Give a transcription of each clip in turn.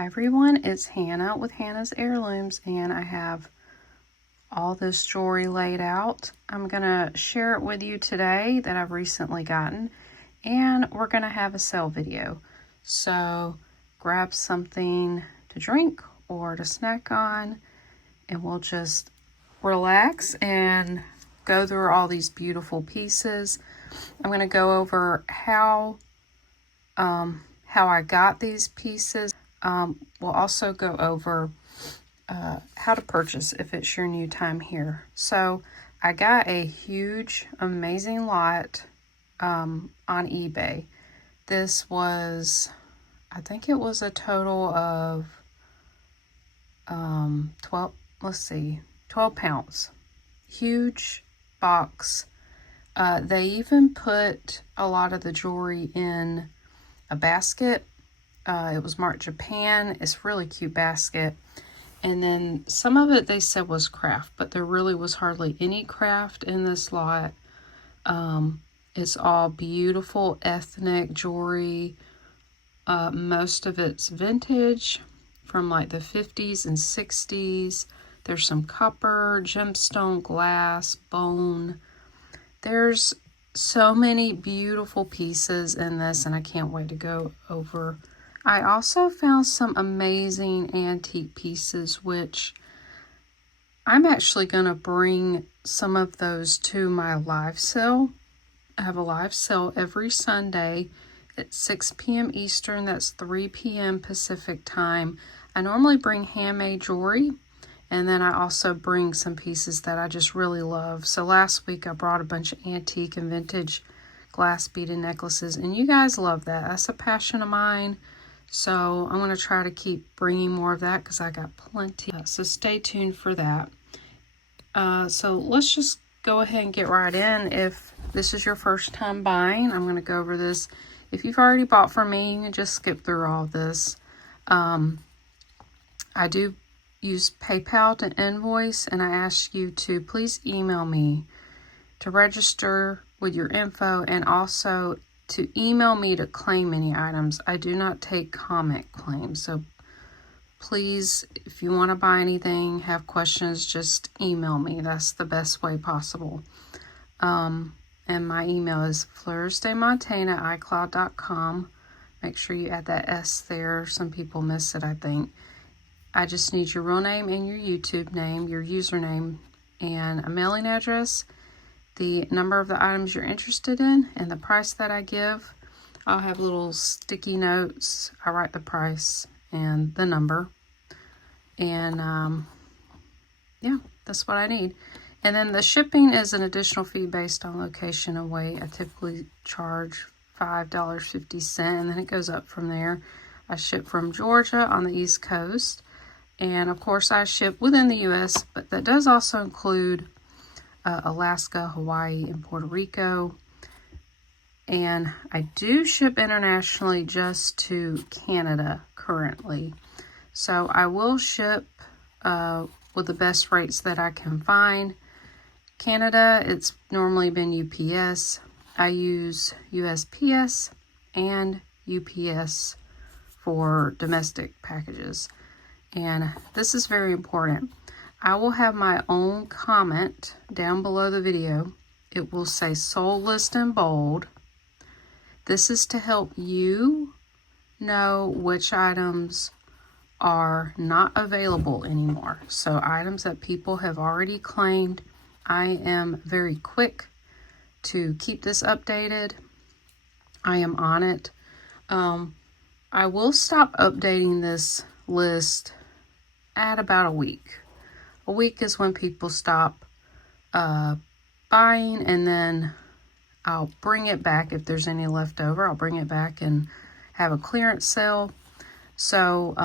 Hi everyone, it's Hannah with Hannah's Heirlooms, and I have all this jewelry laid out. I'm going to share it with you today that I've recently gotten, and we're going to have a sale video. So grab something to drink or to snack on, and we'll just relax and go through all these beautiful pieces. I'm going to go over how I got these pieces. We'll also go over how to purchase if it's your new time here. So I got a huge, amazing lot on eBay. This was, I think it was a total of 12 pounds. Huge box. They even put a lot of the jewelry in a basket. It was marked Japan. It's a really cute basket. And then some of it they said was craft, but there really was hardly any craft in this lot. It's all beautiful ethnic jewelry. Most of it's vintage from like the 50s and 60s. There's some copper, gemstone, glass, bone. There's so many beautiful pieces in this, and I can't wait to go over. I also found some amazing antique pieces, which I'm actually going to bring some of those to my live sale. I have a live sale every Sunday at 6 p.m. Eastern. That's 3 p.m. Pacific time. I normally bring handmade jewelry, and then I also bring some pieces that I just really love. So last week I brought a bunch of antique and vintage glass beaded necklaces, and you guys love that. That's a passion of mine. So I'm going to try to keep bringing more of that because I got plenty. So stay tuned for that. So let's just go ahead and get right in. If this is your first time buying, I'm going to go over this. If you've already bought from me, you can just skip through all this. I do use PayPal to invoice, and I ask you to please email me to register with your info, and also to email me to claim any items. I do not take comment claims. So please, if you want to buy anything, have questions, just email me. That's the best way possible. And my email is fleursdemontana@icloud.com. Make sure you add that S there. Some people miss it, I think. I just need your real name and your YouTube name, your username, and a mailing address, the number of the items you're interested in, and the price that I give. I'll have little sticky notes. I write the price and the number. And yeah, that's what I need. And then the shipping is an additional fee based on location and weight. I typically charge $5.50, and then it goes up from there. I ship from Georgia on the East Coast. And of course I ship within the US, but that does also include Alaska, Hawaii, and Puerto Rico. And I do ship internationally just to Canada currently. So I will ship with the best rates that I can find. Canada, it's normally been UPS. I use USPS and UPS for domestic packages. And this is very important. I will have my own comment down below the video. It will say sold list in bold. This is to help you know which items are not available anymore. So items that people have already claimed. I am very quick to keep this updated. I am on it. I will stop updating this list at about a week. A week is when people stop buying, and then I'll bring it back. If there's any left over, I'll bring it back and have a clearance sale. So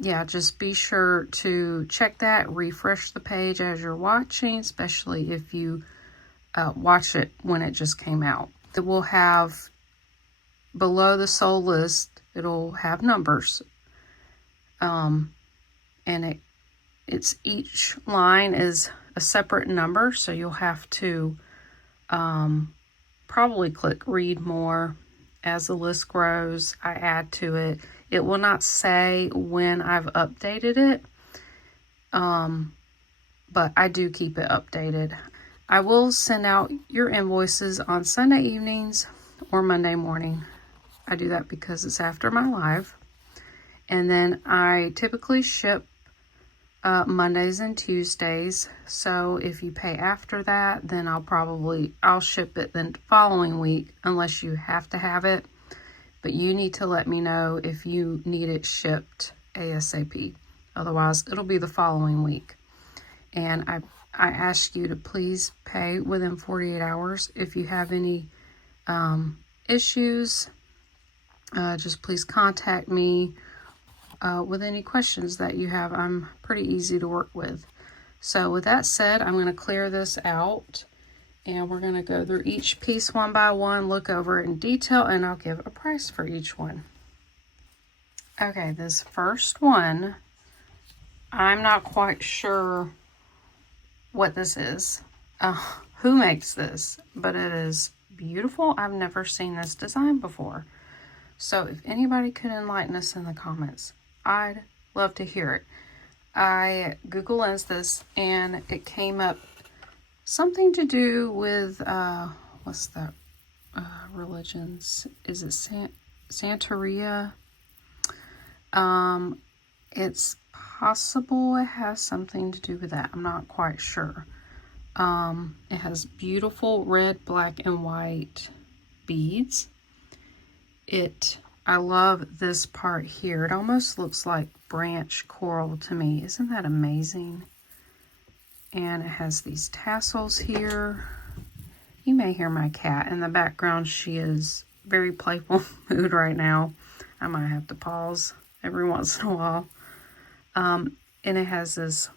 yeah, just be sure to check that, refresh the page as you're watching, especially if you watch it when it just came out. It will have below the sold list, it'll have numbers. And it's each line is a separate number, so you'll have to probably click read more As the list grows, I add to it. It will not say when I've updated it, but I do keep it updated. I will send out your invoices on Sunday evenings or Monday morning. I do that because it's after my live. And then I typically ship Mondays and Tuesdays. So if you pay after that, then I'll ship it the following week unless you have to have it. But you need to let me know if you need it shipped ASAP. Otherwise, it'll be the following week. And I ask you to please pay within 48 hours. If you have any issues, just please contact me with any questions that you have. I'm pretty easy to work with. So with that said, I'm going to clear this out and we're going to go through each piece one by one, look over it in detail, and I'll give a price for each one. Okay, this first one, I'm not quite sure what this is, who makes this, but it is beautiful. I've never seen this design before. So if anybody could enlighten us in the comments, I'd love to hear it. I Google Lensed this and it came up something to do with, what's that religions? Is it Santeria? It's possible it has something to do with that. I'm not quite sure. It has beautiful red, black, and white beads. I love this part here. It almost looks like branch coral to me. Isn't that amazing? And it has these tassels here. You may hear my cat in the background. She is very playful mood right now. I might have to pause every once in a while. And it has this,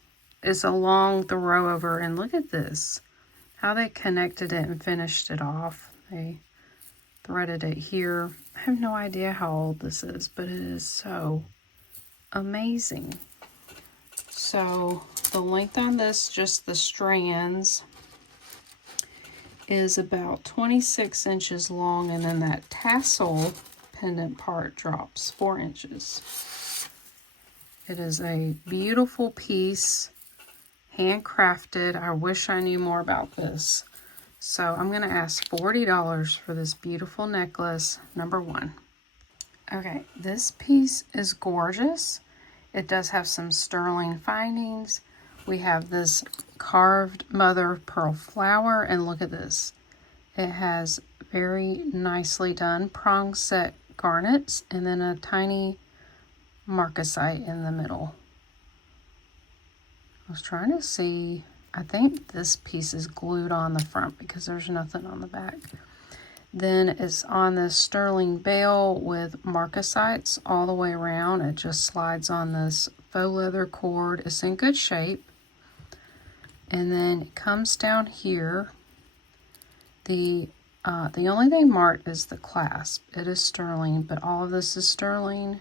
it's along the row over, and look at this. How they connected it and finished it off. They threaded it here. I have no idea how old this is, but it is so amazing. So the length on this, just the strands, is about 26 inches long, and then that tassel pendant part drops 4 inches. It is a beautiful piece, handcrafted. I wish I knew more about this. So I'm going to ask $40 for this beautiful necklace, number one. Okay, this piece is gorgeous. It does have some sterling findings. We have this carved mother of pearl flower, and look at this. It has very nicely done prong set garnets and then a tiny marcasite in the middle. I was trying to see, I think this piece is glued on the front because there's nothing on the back. Then it's on this sterling bale with marcasites all the way around. It just slides on this faux leather cord. It's in good shape. And then it comes down here. The only thing marked is the clasp. It is sterling, but all of this is sterling.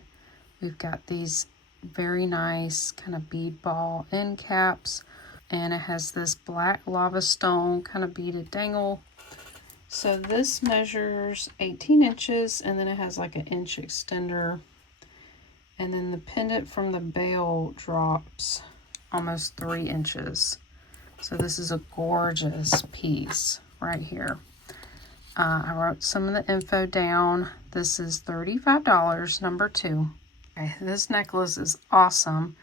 We've got these very nice kind of bead ball end caps, and it has this black lava stone kind of beaded dangle. So this measures 18 inches, and then it has like an inch extender, and then the pendant from the bale drops almost 3 inches. So this is a gorgeous piece right here. I wrote some of the info down. This is $35, number two. Okay, this necklace is awesome.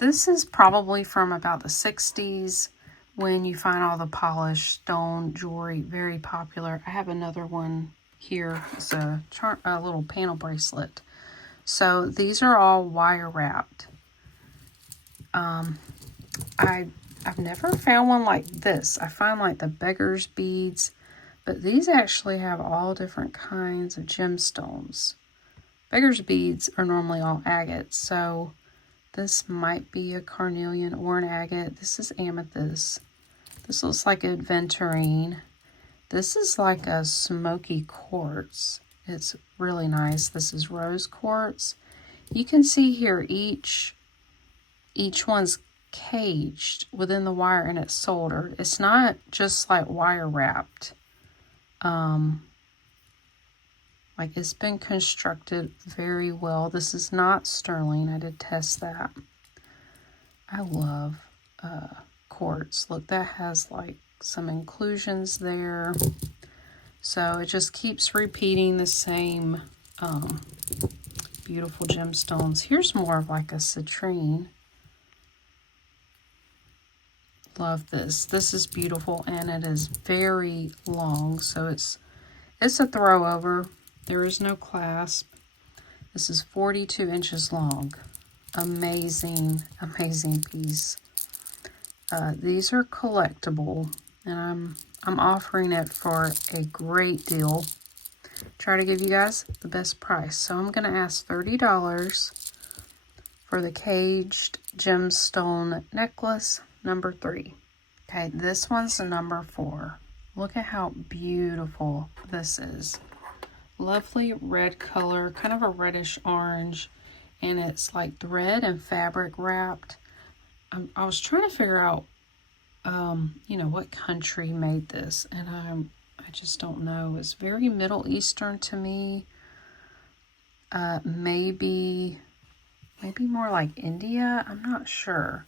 This is probably from about the 60s when you find all the polished stone jewelry, very popular. I have another one here. It's a little panel bracelet. So these are all wire wrapped. I've never found one like this. I find like the beggar's beads, but these actually have all different kinds of gemstones. Beggar's beads are normally all agates, so this might be a carnelian or an agate. This is amethyst. This looks like a aventurine. This is like a smoky quartz. It's really nice. This is rose quartz. You can see here each one's caged within the wire and it's soldered. It's not just like wire wrapped. Like, it's been constructed very well. This is not sterling. I did test that. I love quartz. Look, that has like some inclusions there. So it just keeps repeating the same beautiful gemstones. Here's more of like a citrine. Love this. This is beautiful, and it is very long, so it's a throw over. There is no clasp. This is 42 inches long. Amazing, amazing piece. These are collectible, and I'm offering it for a great deal. Try to give you guys the best price. So I'm going to ask $30 for the caged gemstone necklace number 3. Okay, this one's the number 4. Look at how beautiful this is. Lovely red color, kind of a reddish orange, and it's like thread and fabric wrapped. I was trying to figure out, you know, what country made this, and I just don't know. It's very Middle Eastern to me. Maybe more like India. I'm not sure.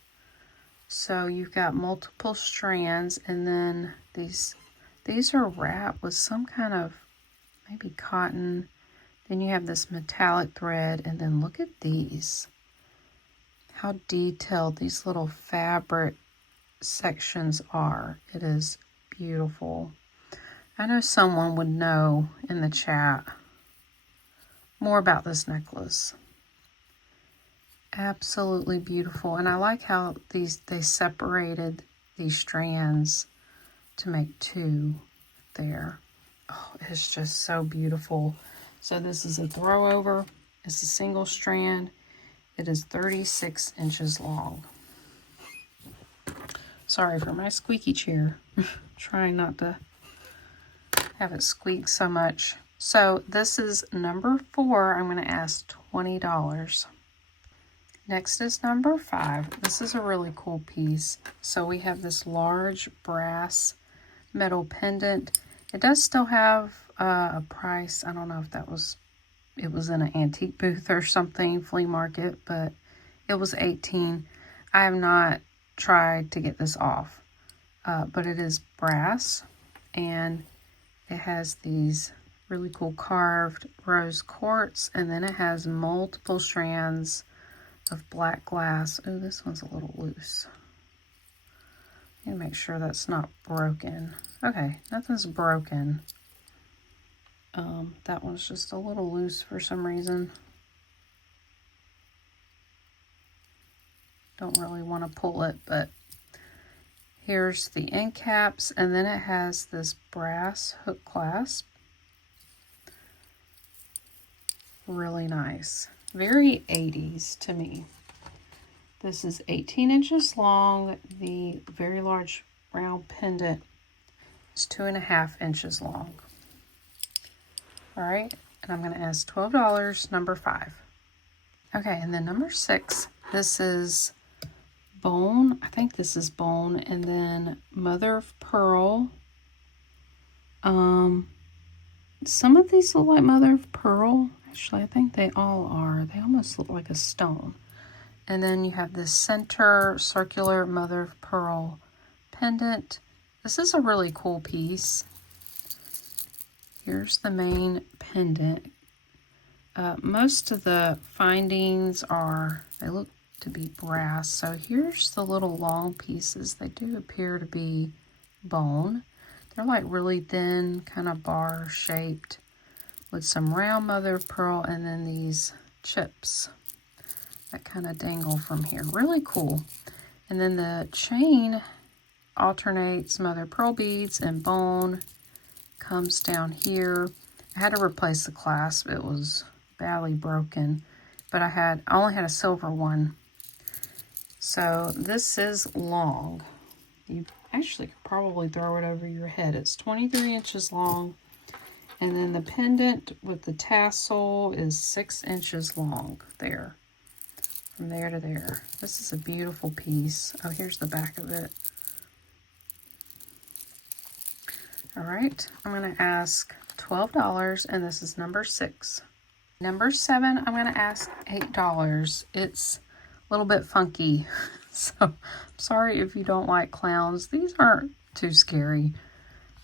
So you've got multiple strands, and then these are wrapped with some kind of maybe cotton. Then you have this metallic thread, and then look at these. How detailed these little fabric sections are. It is beautiful. I know someone would know in the chat more about this necklace. Absolutely beautiful. And I like how they separated these strands to make 2 there. Oh, it's just so beautiful. So this is a throw over. It's a single strand. It is 36 inches long. Sorry for my squeaky chair. Trying not to have it squeak so much. So this is number 4. I'm going to ask $20. Next is number 5. This is a really cool piece. So we have this large brass metal pendant. It does still have a price. I don't know if it was in an antique booth or something, flea market, but it was $18. I have not tried to get this off, but it is brass, and it has these really cool carved rose quartz, and then it has multiple strands of black glass. Oh, this one's a little loose. I need to make sure that's not broken. Okay, nothing's broken. That one's just a little loose for some reason. Don't really want to pull it, but here's the end caps, and then it has this brass hook clasp. Really nice. Very 80s to me. This is 18 inches long. The very large round pendant is 2.5 inches long. All right, and I'm going to ask $12, number 5. Okay, and then number 6, this is bone. I think this is bone, and then mother of pearl. Some of these look like mother of pearl. Actually, I think they all are. They almost look like a stone. And then you have this center circular mother of pearl pendant. This is a really cool piece. Here's the main pendant. Most of the findings they look to be brass. So here's the little long pieces. They do appear to be bone. They're like really thin, kind of bar shaped, with some round mother of pearl, and then these chips that kind of dangle from here. Really cool. And then the chain alternates mother of pearl beads and bone. Comes down here. I had to replace the clasp. It was badly broken, but I only had a silver one. So this is long. You actually could probably throw it over your head. It's 23 inches long. And then the pendant with the tassel is 6 inches long there. From there to there. This is a beautiful piece. Oh, here's the back of it. All right, I'm going to ask $12, and this is number 6. Number 7, I'm going to ask $8. It's a little bit funky, so I'm sorry if you don't like clowns. These aren't too scary.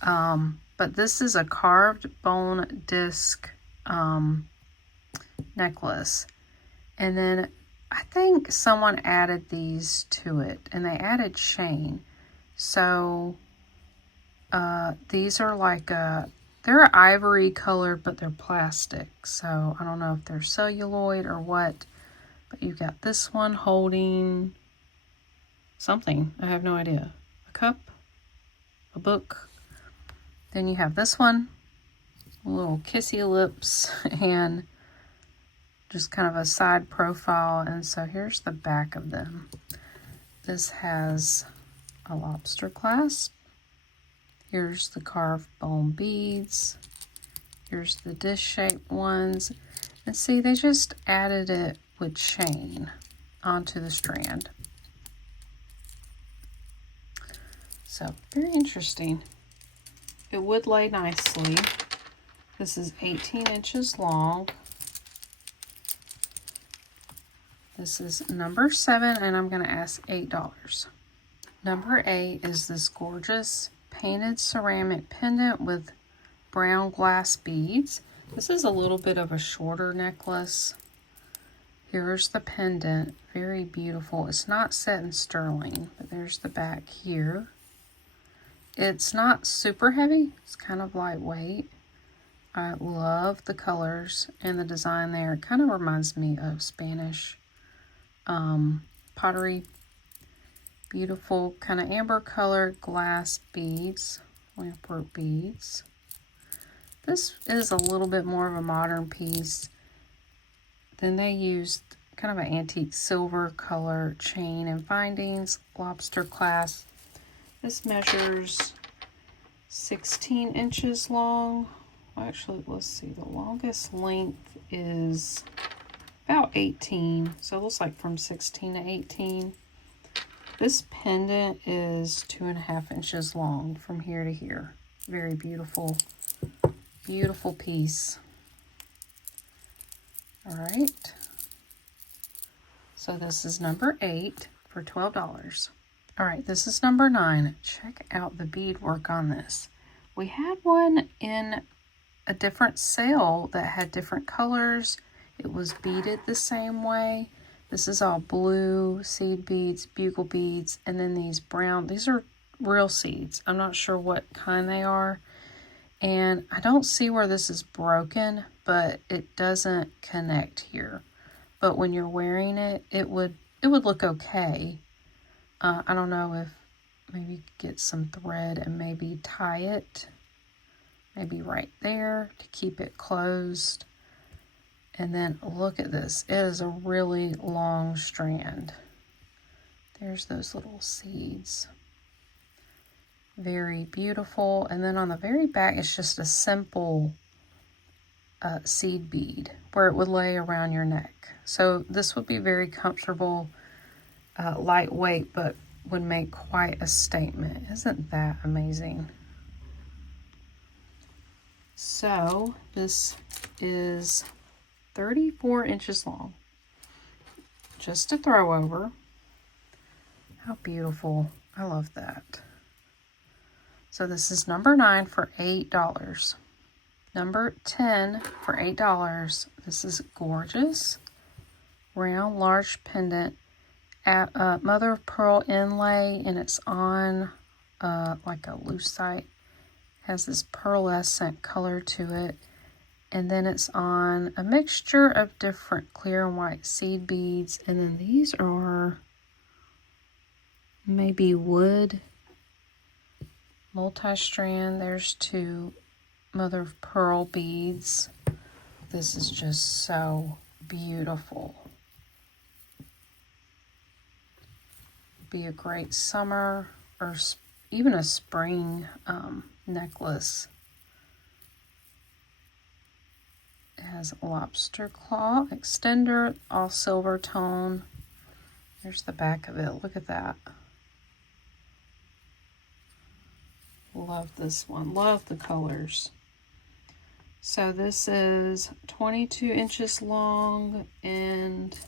But this is a carved bone disc necklace. And then I think someone added these to it, and they added chain. So these are like they're ivory colored, but they're plastic. So I don't know if they're celluloid or what, but you got this one holding something. I have no idea. A cup, a book. Then you have this one, little kissy lips, and just kind of a side profile. And so here's the back of them. This has a lobster clasp. Here's the carved bone beads. Here's the disc-shaped ones. And see, they just added it with chain onto the strand. So, very interesting. It would lay nicely. This is 18 inches long. This is number 7, and I'm going to ask $8. Number 8 is this gorgeous painted ceramic pendant with brown glass beads. This is a little bit of a shorter necklace. Here's the pendant, very beautiful. It's not set in sterling, but there's the back here. It's not super heavy, it's kind of lightweight. I love the colors and the design there. It kind of reminds me of Spanish pottery. Beautiful kind of amber colored glass beads, lampwork beads. This is a little bit more of a modern piece. Then they used kind of an antique silver color chain and findings, lobster clasp. This measures 16 inches long. Well, actually, let's see, the longest length is about 18. So it looks like from 16 to 18. This pendant is 2.5 inches long from here to here. Very beautiful, beautiful piece. All right. So this is number 8 for $12. All right, this is number 9. Check out the beadwork on this. We had one in a different sale that had different colors. It was beaded the same way. This is all blue seed beads, bugle beads, and then these brown. These are real seeds. I'm not sure what kind they are. And I don't see where this is broken, but it doesn't connect here. But when you're wearing it, it would look okay. I don't know if maybe get some thread and maybe tie it maybe right there to keep it closed. And then look at this. It is a really long strand. There's those little seeds. Very beautiful. And then on the very back, it's just a simple seed bead where it would lay around your neck. So this would be very comfortable, lightweight, but would make quite a statement. Isn't that amazing? So this is 34 inches long. Just a throw over. How beautiful. I love that. So this is number 9 for $8. Number 10 for $8. This is gorgeous. Round large pendant at mother of pearl inlay, and it's on like a lucite. Has this pearlescent color to it. And then it's on a mixture of different clear and white seed beads. And then these are maybe wood, multi-strand. There's 2 mother of pearl beads. This is just so beautiful. Be a great summer or even a spring necklace. It has a lobster claw extender, all silver tone. There's the back of it. Look at that. Love this one. Love the colors. So this is 22 inches long, and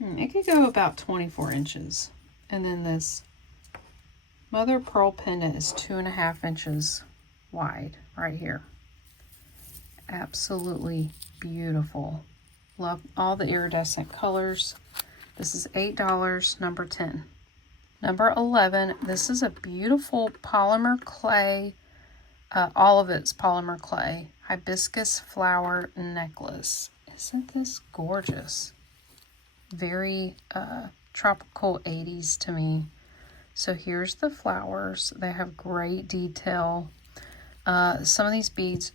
it could go about 24 inches. And then this mother of pearl pendant is 2.5 inches wide right here. Absolutely beautiful. Love all the iridescent colors. This is $8, number 10. Number 11, this is a beautiful polymer clay. All of it's polymer clay. Hibiscus flower necklace. Isn't this gorgeous? Very tropical 80s to me. So here's the flowers. They have great detail. Some of these beads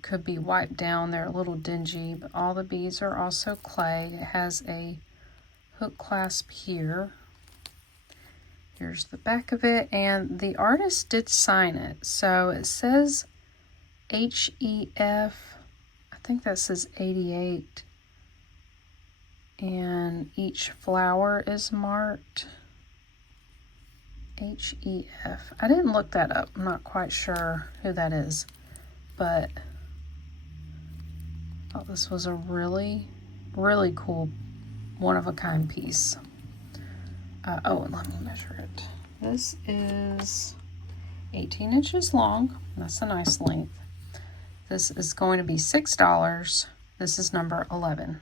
could be wiped down. They're a little dingy, but all the beads are also clay. It has a hook clasp here. Here's the back of it, and the artist did sign it. So it says HEF, I think that says 88, and each flower is marked HEF. I didn't look that up. I'm not quite sure who that is, but I thought this was a really, really cool, one-of-a-kind piece. Oh, and let me measure it. This is 18 inches long. That's a nice length. This is going to be $6. This is number 11.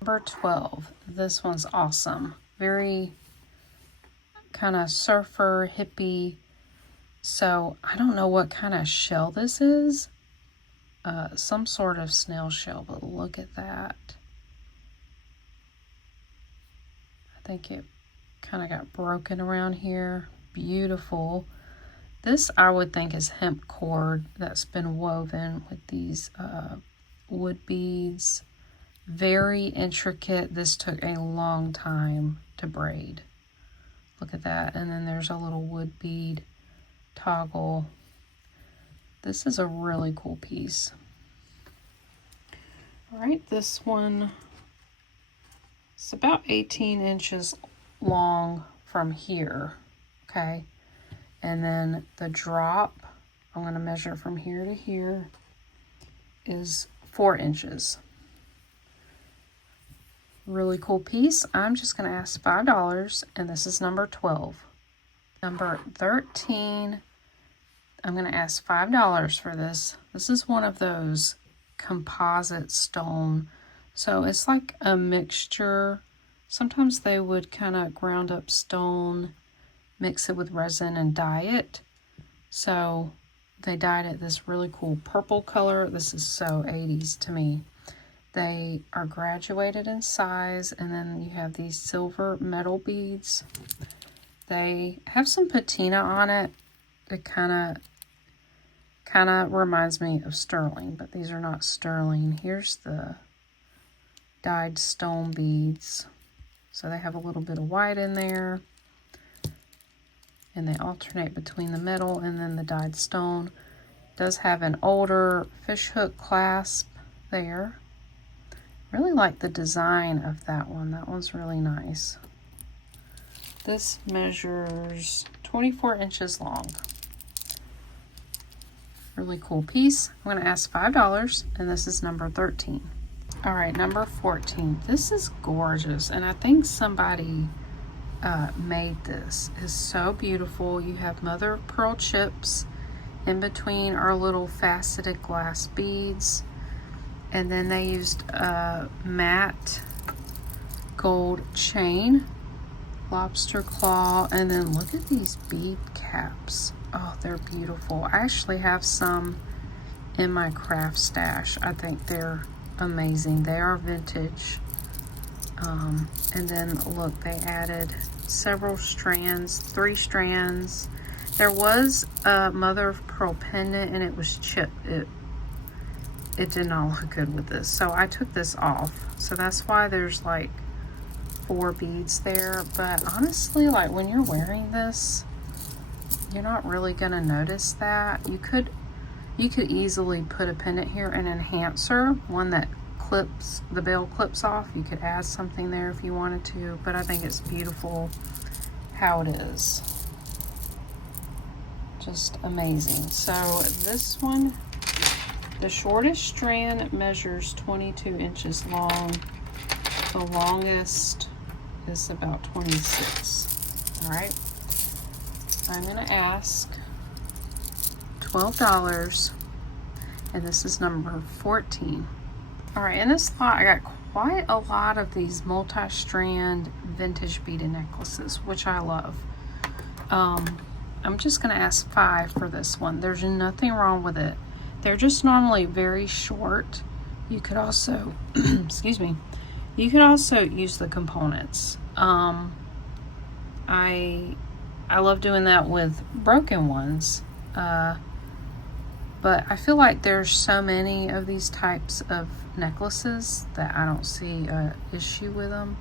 Number 12. This one's awesome. Very kind of surfer, hippie. So I don't know what kind of shell this is. Some sort of snail shell, but look at that. I think it kind of got broken around here. Beautiful. This I would think is hemp cord that's been woven with these wood beads. Very intricate. This took a long time to braid. Look at that. And then there's a little wood bead toggle. This is a really cool piece. All right, this one is about 18 inches long from here, okay? And then the drop, I'm going to measure from here to here, is 4 inches. Really cool piece. I'm just going to ask $5, and this is number 12. Number 13, I'm going to ask $5 for this. This is one of those composite stone. So it's like a mixture. Sometimes they would kind of ground up stone, mix it with resin, and dye it. So they dyed it this really cool purple color. This is so 80s to me. They are graduated in size, and then you have these silver metal beads. They have some patina on it. It kind of reminds me of sterling, but these are not sterling. Here's the dyed stone beads. So they have a little bit of white in there, and they alternate between the metal and then the dyed stone. It does have an older fishhook clasp there. Really like the design of that one. That one's really nice. This measures 24 inches long. Really cool piece. I'm going to ask $5, and this is number 13. All right, number 14. This is gorgeous, and I think somebody made this. It's so beautiful. You have mother of pearl chips. In between are little faceted glass beads, and then they used a matte gold chain, lobster claw, and then look at these bead caps. Oh, they're beautiful. I actually have some in my craft stash. I think they're amazing. They are vintage. And then look, they added several strands, 3 strands. There was a mother of pearl pendant, and it was chipped. It did not look good with this, so I took this off. So that's why there's like 4 beads there. But honestly, like when you're wearing this, you're not really gonna notice that. You could easily put a pendant here, an enhancer, one that clips, the bell clips off. You could add something there if you wanted to, but I think it's beautiful how it is. Just amazing. So this one The shortest strand measures 22 inches long. The longest is about 26. All right. I'm going to ask $12, and this is number 14. All right, in this lot, I got quite a lot of these multi-strand vintage beaded necklaces, which I love. I'm just going to ask $5 for this one. There's nothing wrong with it. They're just normally very short. You could also, excuse me, you could also use the components. I love doing that with broken ones. But I feel like there's so many of these types of necklaces that I don't see an issue with them,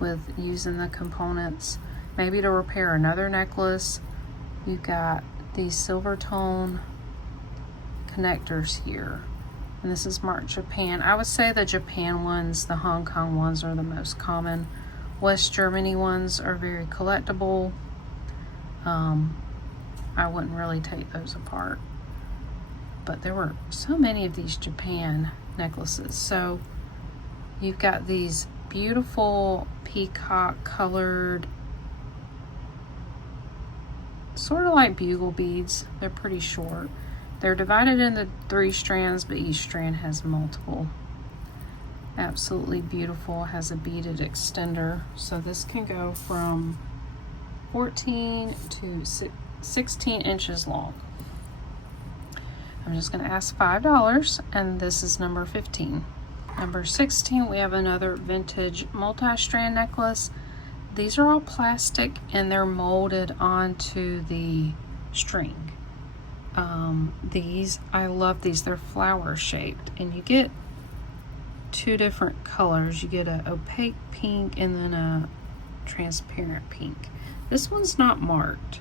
with using the components. Maybe to repair another necklace, you've got these silver tone connectors here. And this is marked Japan. I would say the Japan ones, the Hong Kong ones are the most common. West Germany ones are very collectible. I wouldn't really take those apart. But there were so many of these Japan necklaces. So you've got these beautiful peacock colored, sort of like bugle beads. They're pretty short. They're divided into 3 strands, but each strand has multiple. Absolutely beautiful. Has a beaded extender. So this can go from 14 to 16 inches long. I'm just going to ask $5, and this is number 15. Number 16, we have another vintage multi-strand necklace. These are all plastic, and they're molded onto the string. I love these. They're flower shaped, and you get 2 different colors. You get an opaque pink and then a transparent pink. This one's not marked.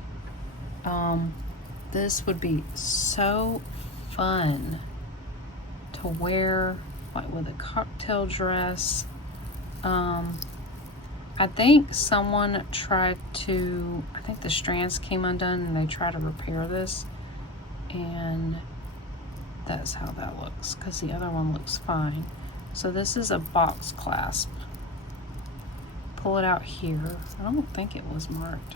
This would be so fun to wear, like with a cocktail dress. I think someone tried to, I think the strands came undone and they tried to repair this, and that's how that looks, because the other one looks fine. So this is a box clasp. Pull it out here. I don't think it was marked.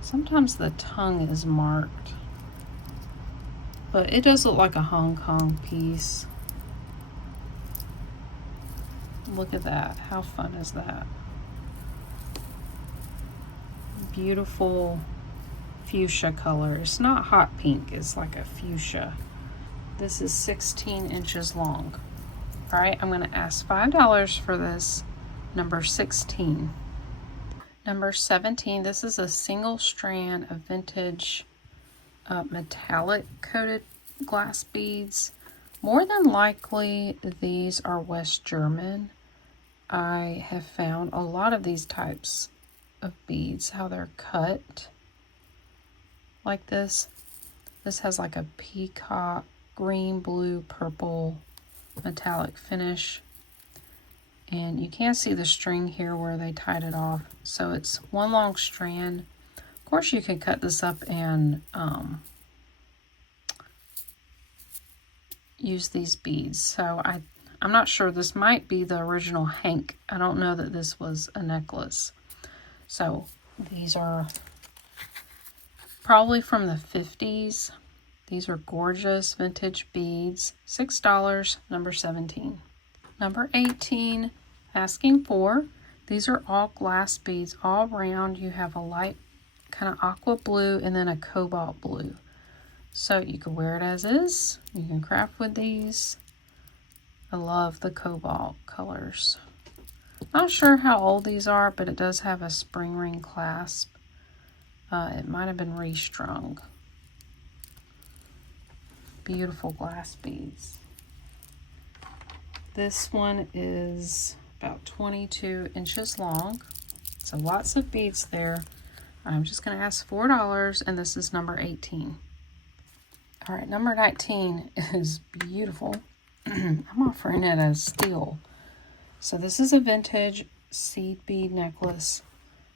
Sometimes the tongue is marked, but it does look like a Hong Kong piece. Look at that. How fun is that? Beautiful fuchsia color. It's not hot pink. It's like a fuchsia. This is 16 inches long. All right, I'm going to ask $5 for this. Number 16. Number 17, this is a single strand of vintage metallic coated glass beads. More than likely, these are West German. I have found a lot of these types of beads, how they're cut like this. This has like a peacock, green, blue, purple metallic finish. And you can see the string here where they tied it off. So it's one long strand. Of course, you could cut this up and use these beads. So I'm not sure. This might be the original Hank. I don't know that this was a necklace. So these are probably from the 50s. These are gorgeous vintage beads. $6, number 17. Number 18, asking for. These are all glass beads, all round. You have a light kind of aqua blue and then a cobalt blue. So you can wear it as is. You can craft with these. I love the cobalt colors. Not sure how old these are, but it does have a spring ring clasp. It might have been restrung. Beautiful glass beads. This one is about 22 inches long. So lots of beads there. I'm just going to ask $4, and this is number 18. All right, number 19 is beautiful. I'm offering it as steel. So this is a vintage seed bead necklace.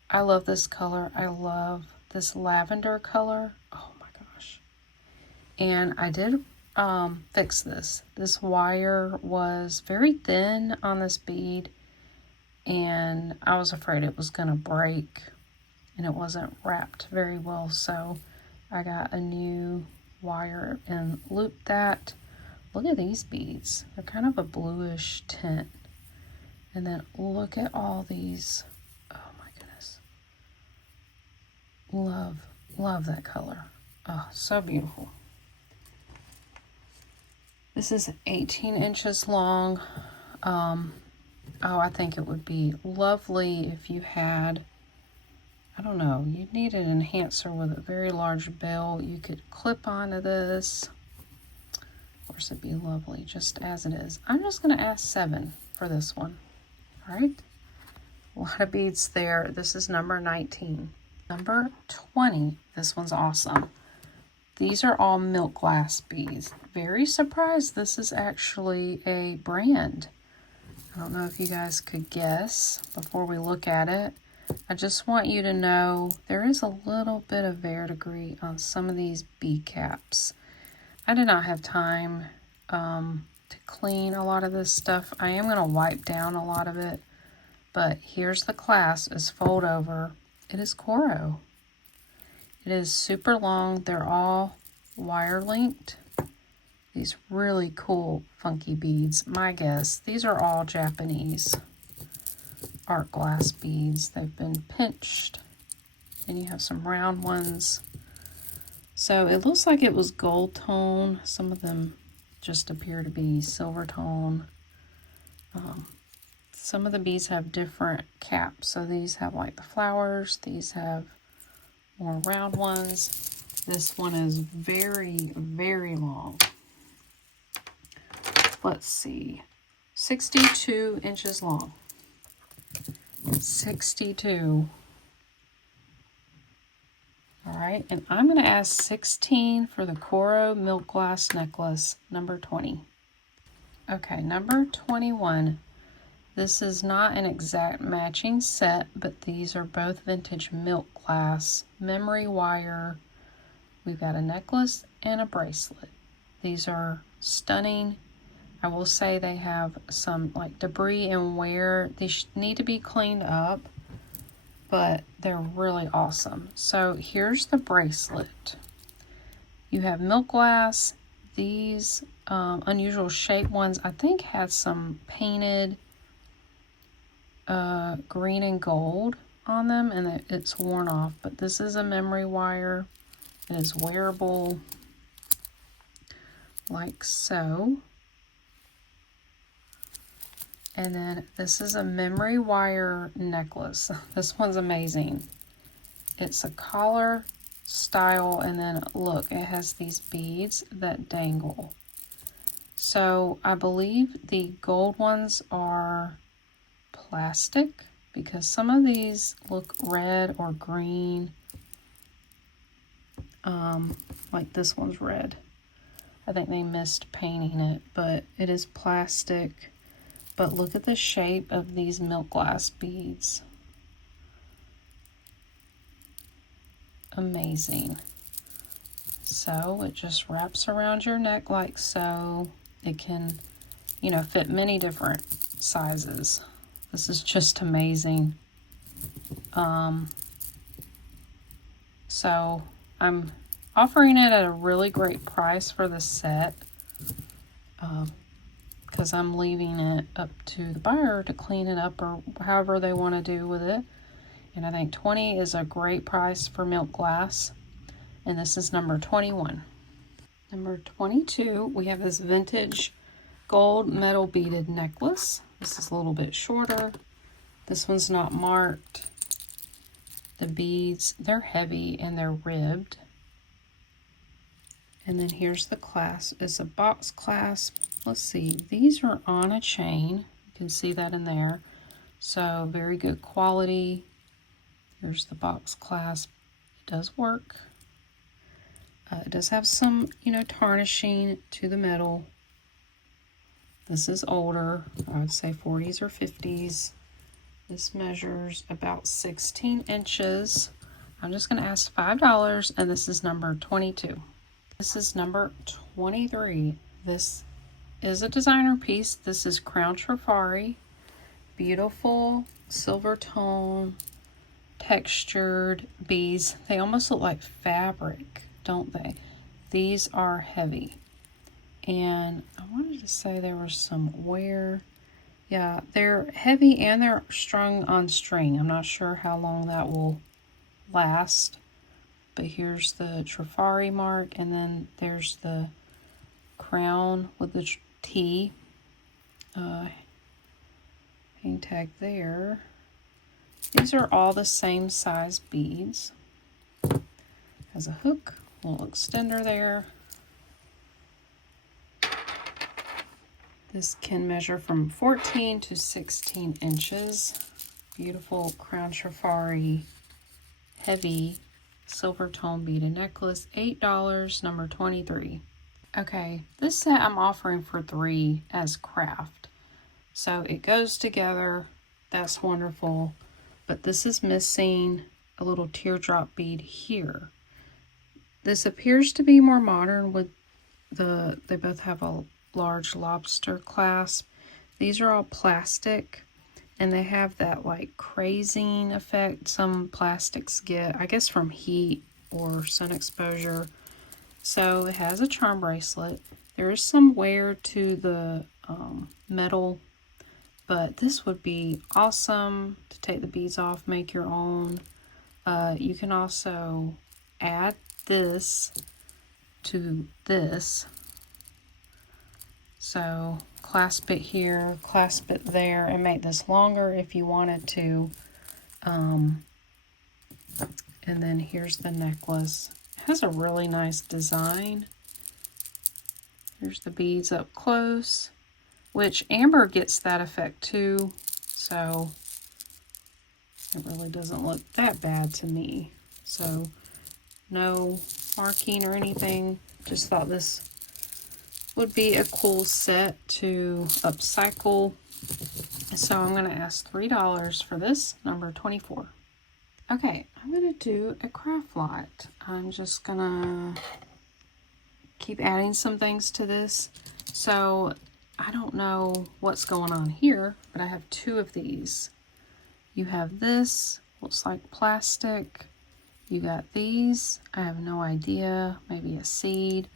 I love this color. I love this lavender color. Oh my gosh. And I did fix this. This wire was very thin on this bead, and I was afraid it was going to break, and it wasn't wrapped very well, so I got a new wire and looped that. Look at these beads. They're kind of a bluish tint. And then look at all these. Oh my goodness. Love that color. Oh, so beautiful. This is 18 inches long. I think it would be lovely if you had, I don't know, you'd need an enhancer with a very large bell. You could clip onto this. Of course, it'd be lovely just as it is. I'm just going to ask 7 for this one. All right. A lot of beads there. This is number 19. Number 20. This one's awesome. These are all milk glass beads. Very surprised this is actually a brand. I don't know if you guys could guess before we look at it. I just want you to know there is a little bit of verdigris on some of these bead caps. I did not have time to clean a lot of this stuff. I am going to wipe down a lot of it, but here's the clasp is fold over. It is Coro. It is super long. They're all wire linked. These really cool funky beads. My guess, these are all Japanese art glass beads. They've been pinched, and you have some round ones. So it looks like it was gold tone. Some of them just appear to be silver tone. Some of the beads have different caps. So these have like the flowers. These have more round ones. This one is very, very long. Let's see. 62 inches long. 62. All right, and I'm going to ask 16 for the Coro Milk Glass Necklace, number 20. Okay, number 21. This is not an exact matching set, but these are both vintage milk glass, memory wire. We've got a necklace and a bracelet. These are stunning. I will say they have some like debris and wear. They need to be cleaned up, but they're really awesome. So here's the bracelet. You have milk glass. These unusual shape ones, I think, had some painted green and gold on them, and it's worn off. But this is a memory wire. It is wearable like so. And then this is a memory wire necklace. This one's amazing. It's a collar style, and then look, it has these beads that dangle. So I believe the gold ones are plastic, because some of these look red or green. Like this one's red. I think they missed painting it, but it is plastic. But look at the shape of these milk glass beads. Amazing. So it just wraps around your neck like so. It can, you know, fit many different sizes. This is just amazing. So I'm offering it at a really great price for the set. Because I'm leaving it up to the buyer to clean it up or however they want to do with it. And I think 20 is a great price for milk glass. And this is number 21. Number 22, we have this vintage gold metal beaded necklace. This is a little bit shorter. This one's not marked. The beads, they're heavy and they're ribbed. And then here's the clasp. It's a box clasp. Let's see, these are on a chain. You can see that in there. So very good quality. Here's the box clasp. It does work. It does have some, you know, tarnishing to the metal. This is older. I would say 40s or 50s. This measures about 16 inches. I'm just going to ask $5, and this is number 22. This is number 23. This is a designer piece. This is Crown Trifari. Beautiful silver tone, textured beads. They almost look like fabric, don't they? These are heavy. And I wanted to say there was some wear. Yeah, they're heavy and they're strung on string. I'm not sure how long that will last. But here's the Trifari mark, and then there's the crown with the T hang tag there. These are all the same size beads. Has a hook, a little extender there. This can measure from 14 to 16 inches. Beautiful Crown Trifari heavy silver tone beaded necklace. $8, number 23. Okay, this set I'm offering for $3 as craft. So it goes together. That's wonderful. But this is missing a little teardrop bead here. This appears to be more modern with they both have a large lobster clasp. These are all plastic, and they have that like crazing effect some plastics get, I guess from heat or sun exposure. So it has a charm bracelet. There is some wear to the metal, but this would be awesome to take the beads off, make your own. You can also add this to this. So clasp it here, clasp it there, and make this longer if you wanted to. And then here's the necklace. It has a really nice design. Here's the beads up close, which amber gets that effect too. So it really doesn't look that bad to me. So no marking or anything. Just thought this would be a cool set to upcycle. So I'm going to ask $3 for this, number 24. Okay, I'm going to do a craft lot. I'm just going to keep adding some things to this. So I don't know what's going on here, but I have 2 of these. You have this, looks like plastic. You got these, I have no idea, maybe a seed.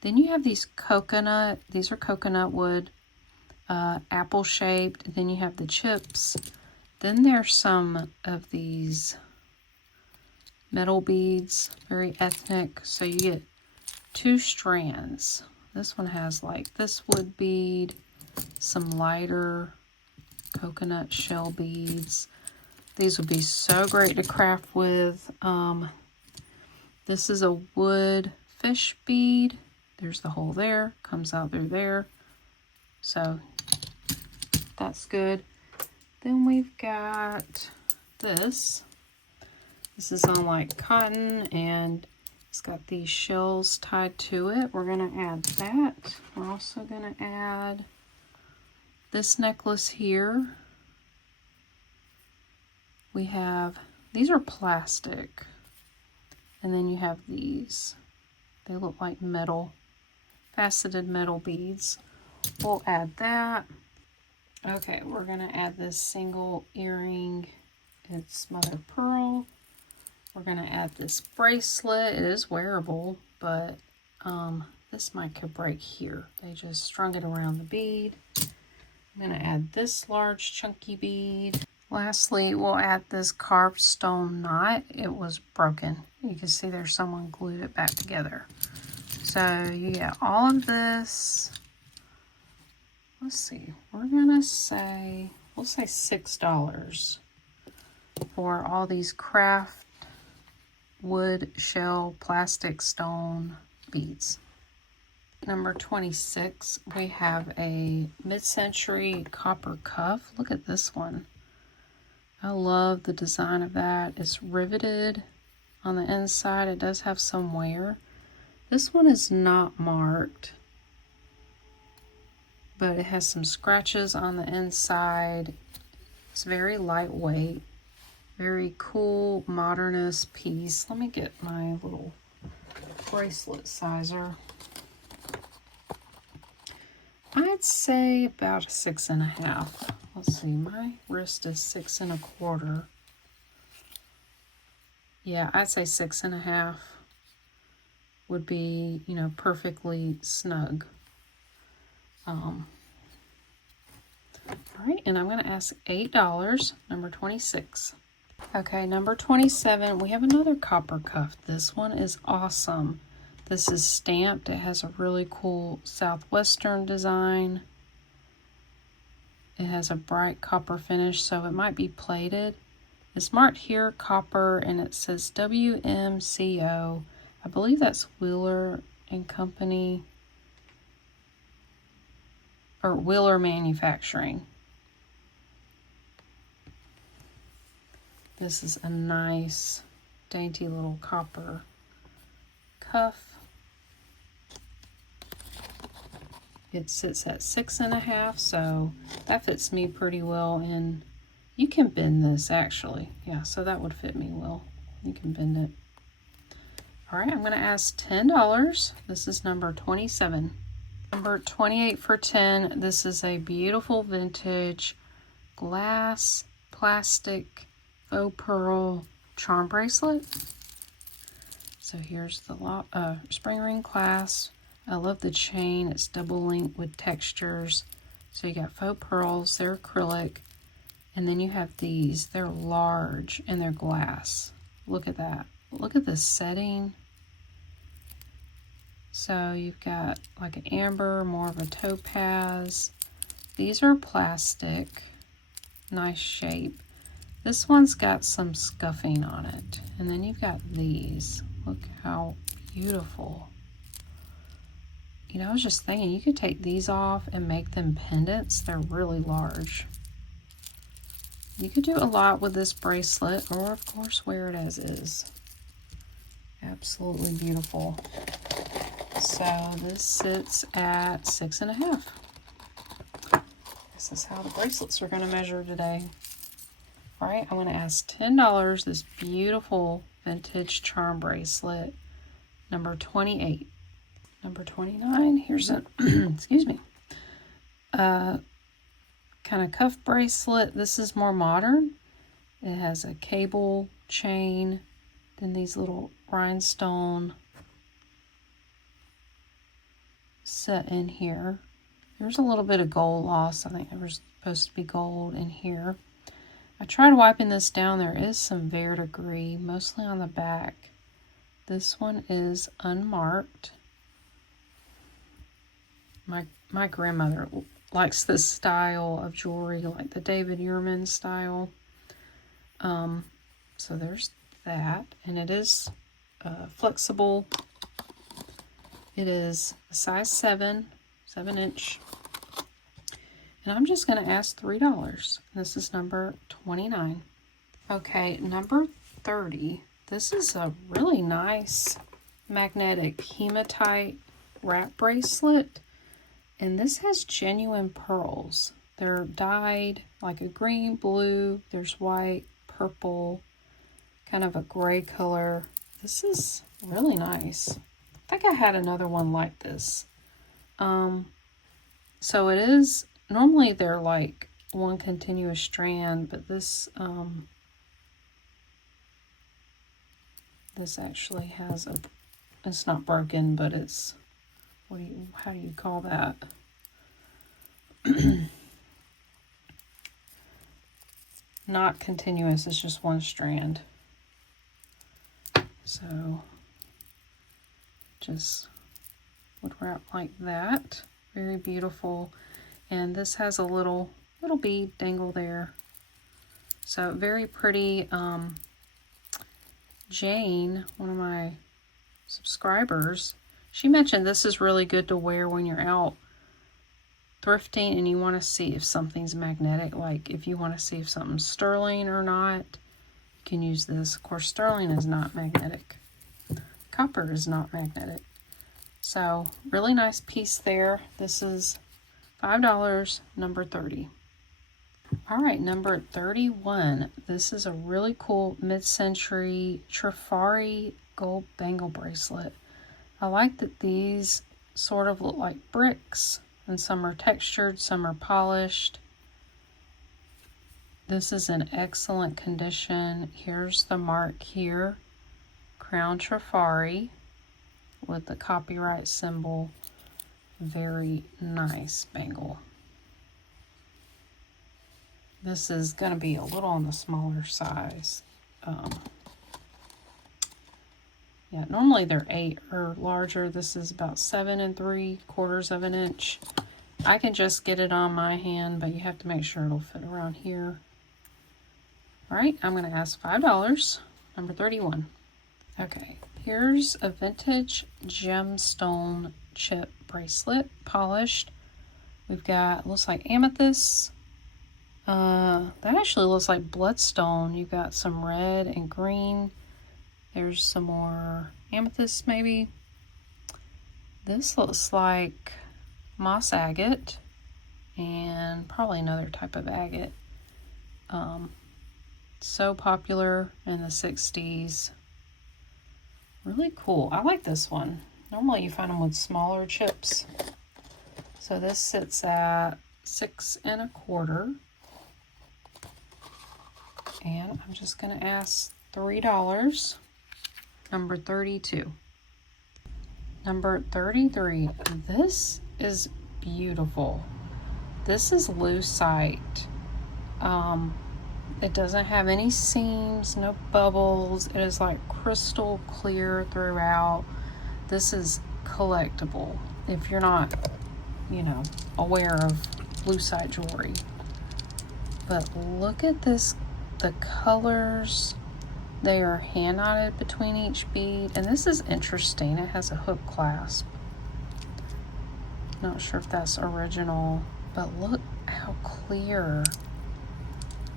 Then you have these coconut, these are coconut wood, apple shaped. Then you have the chips. Then there's some of these metal beads, very ethnic. So you get 2 strands. This one has like this wood bead, some lighter coconut shell beads. These would be so great to craft with. This is a wood fish bead. There's the hole there, comes out through there. So that's good. Then we've got this. This is on like cotton, and it's got these shells tied to it. We're gonna add that. We're also gonna add this necklace here. We have, these are plastic. And then you have these. They look like metal, faceted metal beads. We'll add that. Okay, we're gonna add this single earring. It's mother of pearl. We're gonna add this bracelet. It is wearable, but this might could break here. They just strung it around the bead. I'm gonna add this large chunky bead. Lastly, we'll add this carved stone knot. It was broken. You can see there's someone glued it back together. So you get all of this. Let's see, we're gonna say, we'll say $6 for all these craft wood, shell, plastic, stone beads. Number 26, we have a mid-century copper cuff. Look at this one. I love the design of that. It's riveted on the inside. It does have some wear. This one is not marked, but it has some scratches on the inside. It's very lightweight, very cool, modernist piece. Let me get my little bracelet sizer. I'd say about a 6.5. Let's see, my wrist is 6 1/4. Yeah, I'd say 6.5 would be, you know, perfectly snug. All right, and I'm going to ask $8, number 26. Okay, number 27, we have another copper cuff. This one is awesome. This is stamped. It has a really cool southwestern design. It has a bright copper finish, so it might be plated. It's marked here copper, and it says WMCO. I believe that's Wheeler and Company, or Wheeler Manufacturing. This is a nice, dainty little copper cuff. It sits at 6.5, so that fits me pretty well. And you can bend this actually. Yeah, so that would fit me well. You can bend it. All right, I'm going to ask $10. This is number 27. Number 28 for 10. This is a beautiful vintage glass, plastic, faux pearl charm bracelet. So here's the spring ring clasp. I love the chain. It's double linked with textures. So you got faux pearls, they're acrylic. And then you have these. They're large and they're glass. Look at that. Look at the setting. So you've got like an amber, more of a topaz. These are plastic. Nice shape. This one's got some scuffing on it. And then you've got these. Look how beautiful. You know, I was just thinking you could take these off and make them pendants. They're really large. You could do a lot with this bracelet, or of course wear it as is. Absolutely beautiful. So this sits at 6.5. This is how the bracelets are going to measure today. All right, I'm going to ask $10. This beautiful vintage charm bracelet, number 28. Number 29, here's a, excuse me, kind of cuff bracelet. This is more modern. It has a cable chain, then these little rhinestone set in here. There's a little bit of gold loss. I think there was supposed to be gold in here. I tried wiping this down. There is some verdigris, mostly on the back. This one is unmarked. My grandmother likes this style of jewelry, like the David Yurman style. So there's that, and it is flexible. It is a size 7 inch. And I'm just going to ask $3. This is number 29. Okay, number 30. This is a really nice magnetic hematite wrap bracelet. And this has genuine pearls. They're dyed like a green, blue. There's white, purple, kind of a gray color. This is really nice. I think I had another one like this. So it is, normally they're like one continuous strand, but this this actually has a, it's not broken, but it's, how do you call that? Not continuous, it's just one strand. So just would wrap like that. Very beautiful. And this has a little bead dangle there. So very pretty. Jane, one of my subscribers, she mentioned this is really good to wear when you're out thrifting and you want to see if something's magnetic. Like if you want to see if something's sterling or not, you can use this. Of course, sterling is not magnetic. Copper is not magnetic. So really nice piece there. This is $5, number 30. All right, number 31. This is a really cool mid-century Trifari gold bangle bracelet. I like that these sort of look like bricks, and some are textured, some are polished. This is in excellent condition. Here's the mark here, Crown Trifari, with the copyright symbol. Very nice bangle. This is going to be a little on the smaller size. Yeah, normally they're 8 or larger. This is about 7 3/4 of an inch. I can just get it on my hand, but you have to make sure it'll fit around here. All right, I'm going to ask $5, number 31. Okay, here's a vintage gemstone chip bracelet, polished. We've got, looks like amethyst. That actually looks like bloodstone. You've got some red and green. There's some more amethyst maybe. This looks like moss agate and probably another type of agate. So popular in the 60s. Really cool. I like this one. Normally you find them with smaller chips. So this sits at 6 1/4. And I'm just going to ask $3. Number 32. Number 33. This is beautiful. This is lucite. It doesn't have any seams, no bubbles. It is like crystal clear throughout. This is collectible if you're not, you know, aware of lucite jewelry. But look at this, the colors. They are hand knotted between each bead, and this is interesting. It has a hook clasp. Not sure if that's original, but look how clear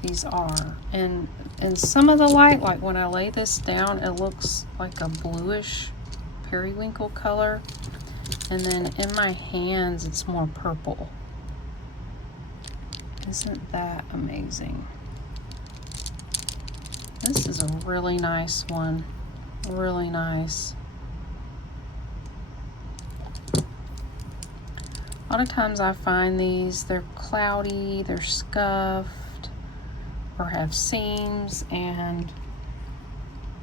these are. And in some of the light, like when I lay this down, it looks like a bluish periwinkle color, and then in my hands it's more purple. Isn't that amazing? This is a really nice one. Really nice. A lot of times I find these, they're cloudy, they're scuffed, or have seams, and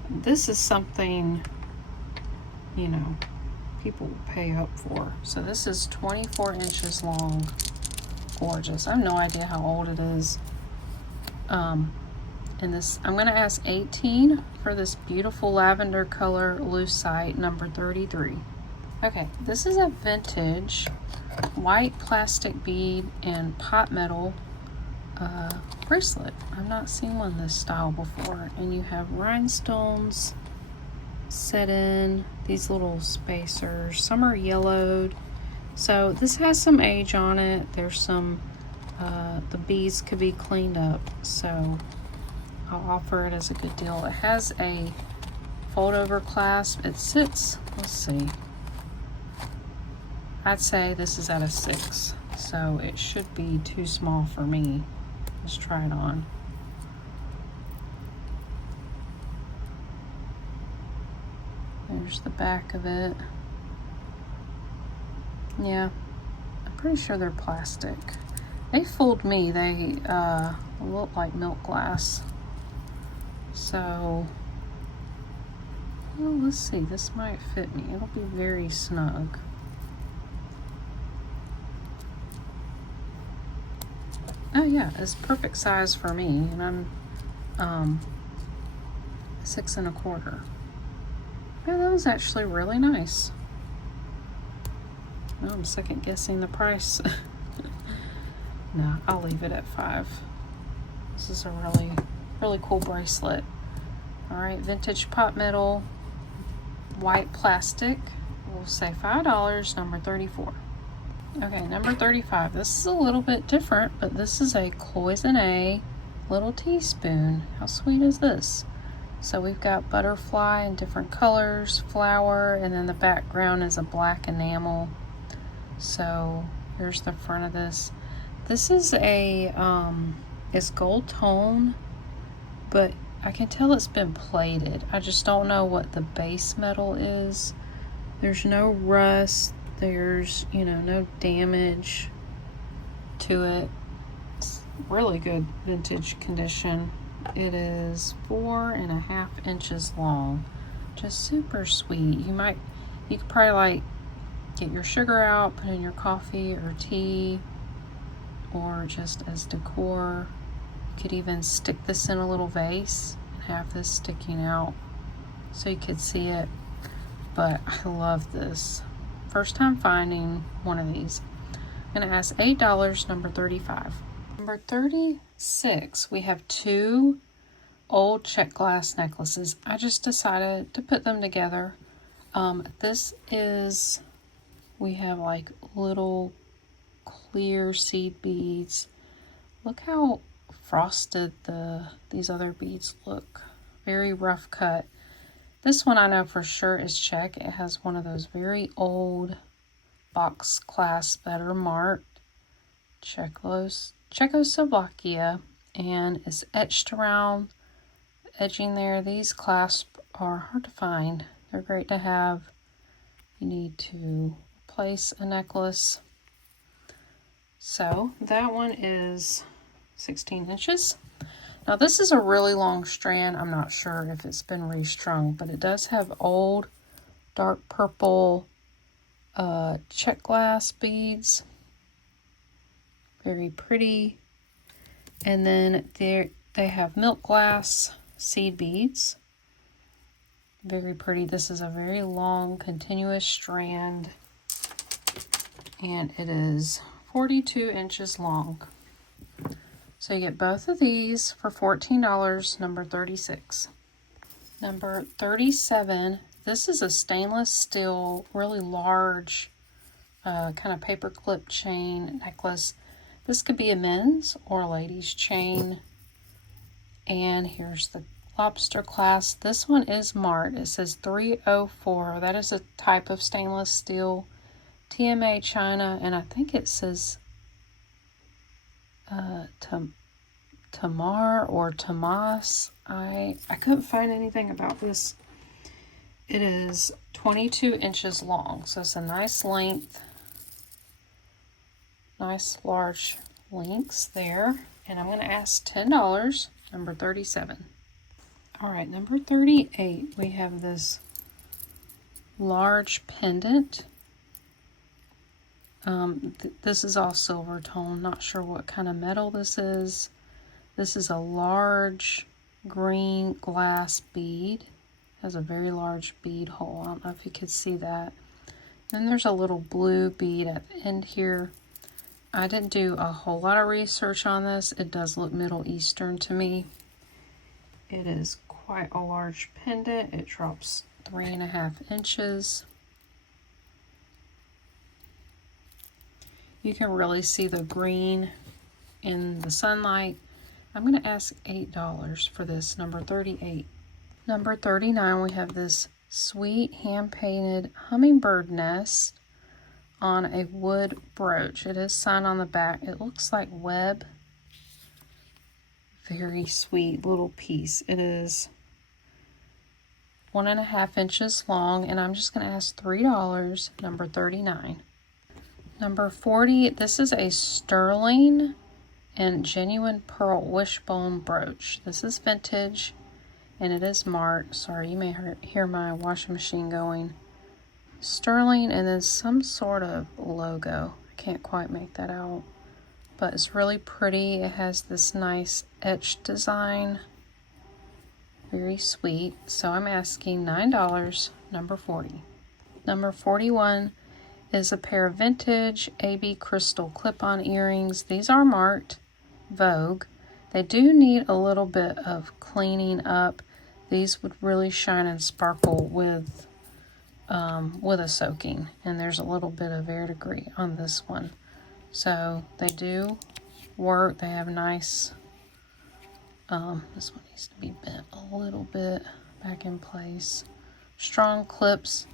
this is something, you know, people pay up for. So this is 24 inches long. Gorgeous. I have no idea how old it is. And this, I'm going to ask 18 for this beautiful lavender color lucite, number 33. Okay, this is a vintage white plastic bead and pot metal bracelet. I've not seen one this style before. And you have rhinestones set in, these little spacers. Some are yellowed. So this has some age on it. There's some, the beads could be cleaned up. So I'll offer it as a good deal. It has a fold over clasp. It sits, let's see, I'd say this is at a 6. So it should be too small for me. Let's try it on. There's the back of it. Yeah, I'm pretty sure they're plastic. They fooled me. They look like milk glass. So, well, let's see. This might fit me. It'll be very snug. Oh yeah, it's perfect size for me, and I'm 6 1/4. Yeah, that was actually really nice. Now I'm second guessing the price. No, I'll leave it at 5. This is a really cool bracelet. All right, vintage pot metal, white plastic. We'll say $5, number 34. Okay, number 35. This is a little bit different, but this is a cloisonne little teaspoon. How sweet is this? So we've got butterfly in different colors, flower, and then the background is a black enamel. So here's the front of this. This is a, it's gold tone, but I can tell it's been plated. I just don't know what the base metal is. There's no rust. There's, you know, no damage to it. It's really good vintage condition. It is 4.5 inches long. Just super sweet. You could probably like get your sugar out, put in your coffee or tea, or just as decor. You could even stick this in a little vase and have this sticking out so you could see it. But I love this. First time finding one of these. I'm gonna ask $8, number 35. Number 36, we have two old check glass necklaces. I just decided to put them together. We have like little clear seed beads. Look how frosted these other beads look. Very rough cut. This one I know for sure is check. It has one of those very old box clasps that are marked Czechoslovakia, and it's etched around edging there. These clasps are hard to find. They're great to have. You need to place a necklace. So that one is 16 inches. Now this is a really long strand. I'm not sure if it's been restrung, but it does have old dark purple check glass beads. Very pretty. And then they have milk glass seed beads. Very pretty. This is a very long continuous strand, and it is 42 inches long. So you get both of these for $14, number 36. Number 37, this is a stainless steel, really large kind of paper clip chain necklace. This could be a men's or a ladies chain. And here's the lobster clasp. This one is marked. It says 304. That is a type of stainless steel, TMA China, and I think it says Tamar or Tomas. I couldn't find anything about this. It is 22 inches long, so it's a nice length. Nice large links there. And I'm going to ask $10, number 37. All right, number 38, we have this large pendant. This is all silver tone. Not sure what kind of metal this is. This is a large green glass bead. Has a very large bead hole. I don't know if you could see that. Then there's a little blue bead at the end here. I didn't do a whole lot of research on this. It does look Middle Eastern to me. It is quite a large pendant. It drops 3.5 inches. You can really see the green in the sunlight. I'm going to ask $8 for this, number 38. Number 39, we have this sweet hand-painted hummingbird nest on a wood brooch. It is signed on the back. It looks like web. Very sweet little piece. It is 1.5 inches long, and I'm just going to ask $3, number 39. Number 40, this is a sterling and genuine pearl wishbone brooch. This is vintage, and it is marked. Sorry, you may hear my washing machine going. Sterling, and then some sort of logo. I can't quite make that out, but it's really pretty. It has this nice etched design. Very sweet. So I'm asking $9, number 40. Number 41 is a pair of vintage AB crystal clip-on earrings. These are marked Vogue. They do need a little bit of cleaning up. These would really shine and sparkle with a soaking, and there's a little bit of verdigris on this one. So they do work. They have nice, this one needs to be bent a little bit back in place. Strong clips.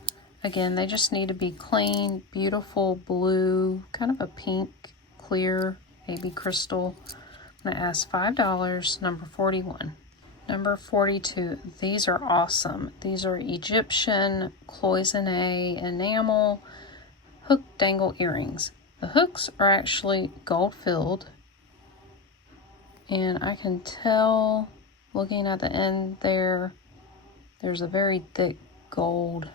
Again, they just need to be clean, beautiful blue, kind of a pink, clear AB crystal. I'm going to ask $5, number 41. Number 42. These are awesome. These are Egyptian cloisonne enamel hook dangle earrings. The hooks are actually gold filled, and I can tell looking at the end there's a very thick gold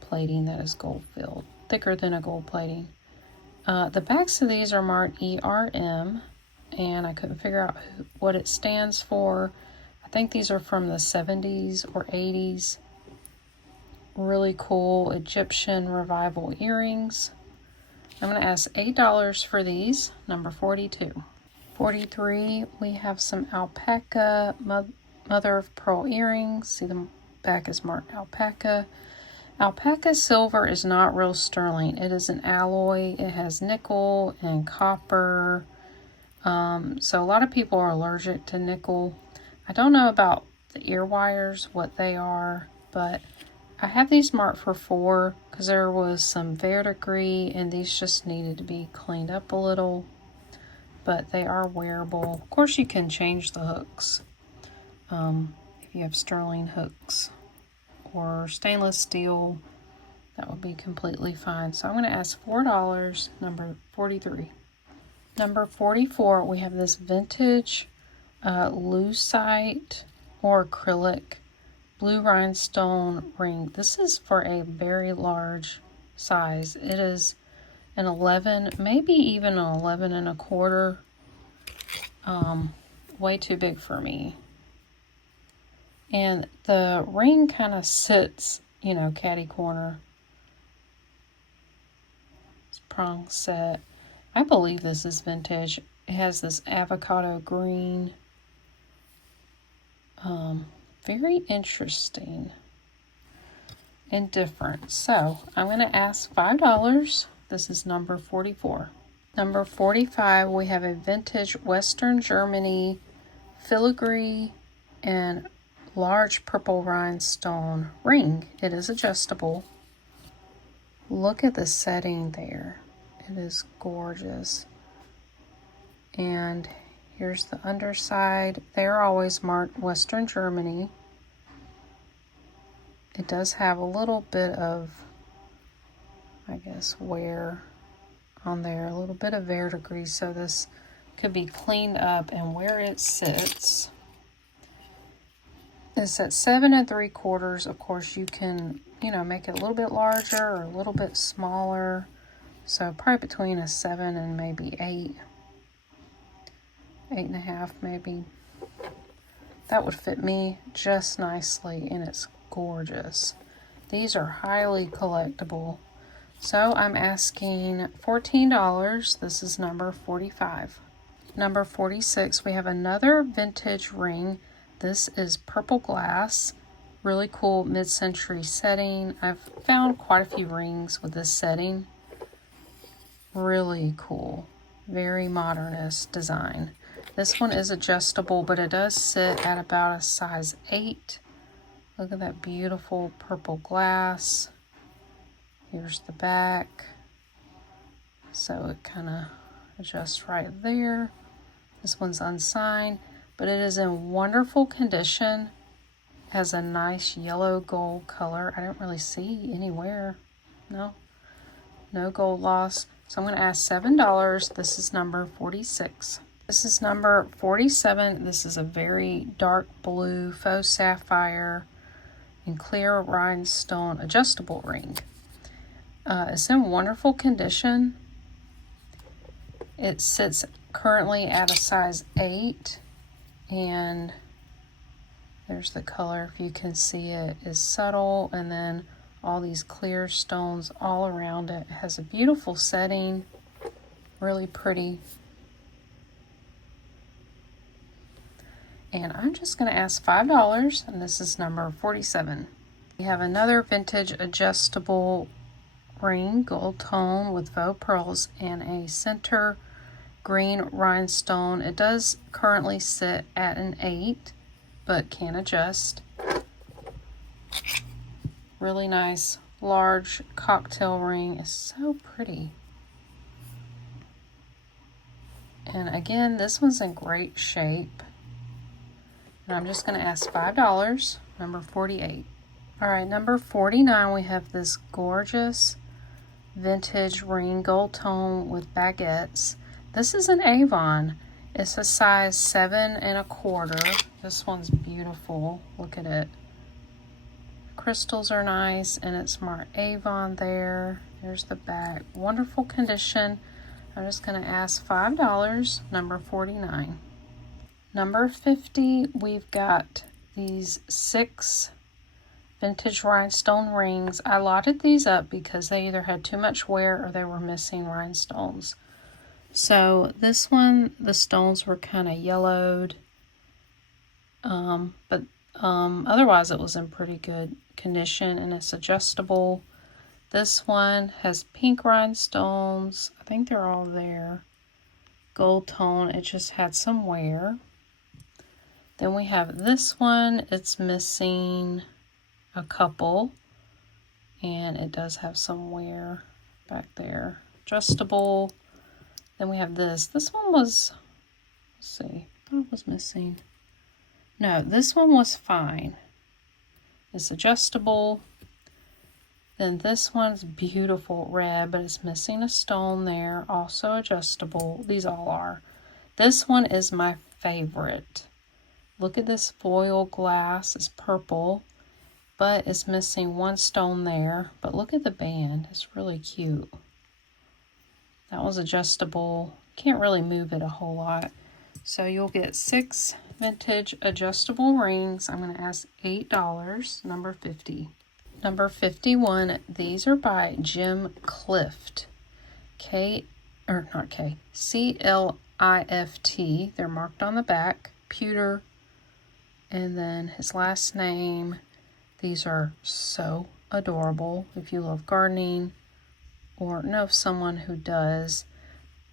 plating that is gold filled, thicker than a gold plating. The backs of these are marked ERM, and I couldn't figure out what it stands for. I think these are from the 70s or 80s. Really cool Egyptian revival earrings. I'm going to ask $8 for these, number 42. 43, we have some alpaca mother of pearl earrings. See, the back is marked alpaca. Alpaca silver is not real sterling. It is an alloy. It has nickel and copper. So a lot of people are allergic to nickel. I don't know about the ear wires, what they are, but I have these marked for 4 because there was some verdigris and these just needed to be cleaned up a little, but they are wearable. Of course, you can change the hooks if you have sterling hooks or stainless steel. That would be completely fine. So I'm going to ask $4, number 43. Number 44, we have this vintage lucite or acrylic blue rhinestone ring. This is for a very large size. It is an 11, maybe even an 11 and a quarter. Way too big for me. And the ring kind of sits, you know, catty corner. It's prong set. I believe this is vintage. It has this avocado green. Very interesting and different. So I'm going to ask $5. This is number 44. Number 45, we have a vintage Western Germany filigree and large purple rhinestone ring. It is adjustable. Look at the setting there. It is gorgeous. And here's the underside. They're always marked Western Germany. It does have a little bit of, I guess, wear on there, a little bit of verdigris, so this could be cleaned up. And where it sits, it's at 7 3/4. Of course, you can, you know, make it a little bit larger or a little bit smaller. So probably between a 7 and maybe 8, 8.5 maybe. That would fit me just nicely, and it's gorgeous. These are highly collectible. So I'm asking $14. This is number 45. Number 46, we have another vintage ring. This is purple glass. Really cool mid-century setting. I've found quite a few rings with this setting. Really cool. Very modernist design. This one is adjustable, but it does sit at about a size 8. Look at that beautiful purple glass. Here's the back. So it kind of adjusts right there. This one's unsigned, but it is in wonderful condition. Has a nice yellow gold color. I don't really see anywhere. No gold loss. So I'm going to ask $7. This is number 46. This is number 47. This is a very dark blue faux sapphire and clear rhinestone adjustable ring. It's in wonderful condition. It sits currently at a size 8, and there's the color, if you can see it, is subtle, and then all these clear stones all around it. It has a beautiful setting, really pretty. And I'm just going to ask $5, and this is number 47. We have another vintage adjustable ring, gold tone with faux pearls and a center green rhinestone. It does currently sit at an 8, but can adjust. Really nice, large cocktail ring. It's so pretty. And again, this one's in great shape. And I'm just going to ask $5, number 48. All right, number 49, we have this gorgeous vintage ring gold tone with baguettes. This is an Avon. It's a size 7¼ This one's beautiful. Look at it. Crystals are nice, and it's marked Avon there. There's the back. Wonderful condition. I'm just going to ask $5, number 49. Number 50, we've got these 6 vintage rhinestone rings. I lotted these up because they either had too much wear or they were missing rhinestones. So this one, the stones were kind of yellowed, but otherwise it was in pretty good condition, and it's adjustable. This one has pink rhinestones. I think they're all there. Gold tone. It just had some wear. Then we have this one. It's missing a couple, and it does have some wear back there. Adjustable. Then we have this. This one was, let's see, I thought it was missing. No, this one was fine. It's adjustable. Then this one's beautiful red, but it's missing a stone there. Also adjustable. These all are. This one is my favorite. Look at this foil glass. It's purple, but it's missing one stone there. But look at the band. It's really cute. That was adjustable. Can't really move it a whole lot. So you'll get 6 vintage adjustable rings. I'm going to ask $8, number 50. Number 51, these are by Jim Clift. C-L-I-F-T. They're marked on the back. Pewter. And then his last name. These are so adorable. If you love gardening or know of someone who does.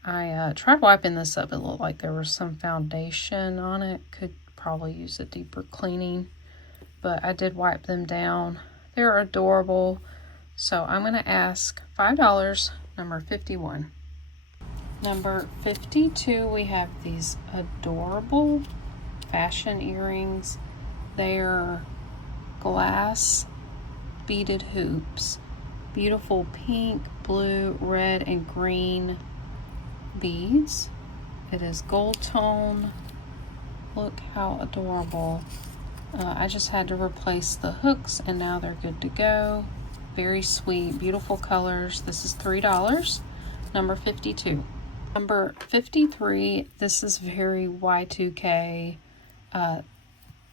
I tried wiping this up. It looked like there was some foundation on it. Could probably use a deeper cleaning. But I did wipe them down. They're adorable. So I'm going to ask $5, number 51. Number 52, we have these adorable fashion earrings. They're glass beaded hoops. Beautiful pink, blue, red, and green beads. It is gold tone. Look how adorable. I just had to replace the hooks, and now they're good to go. Very sweet, beautiful colors. This is $3, number 52. Number 53, this is very Y2K.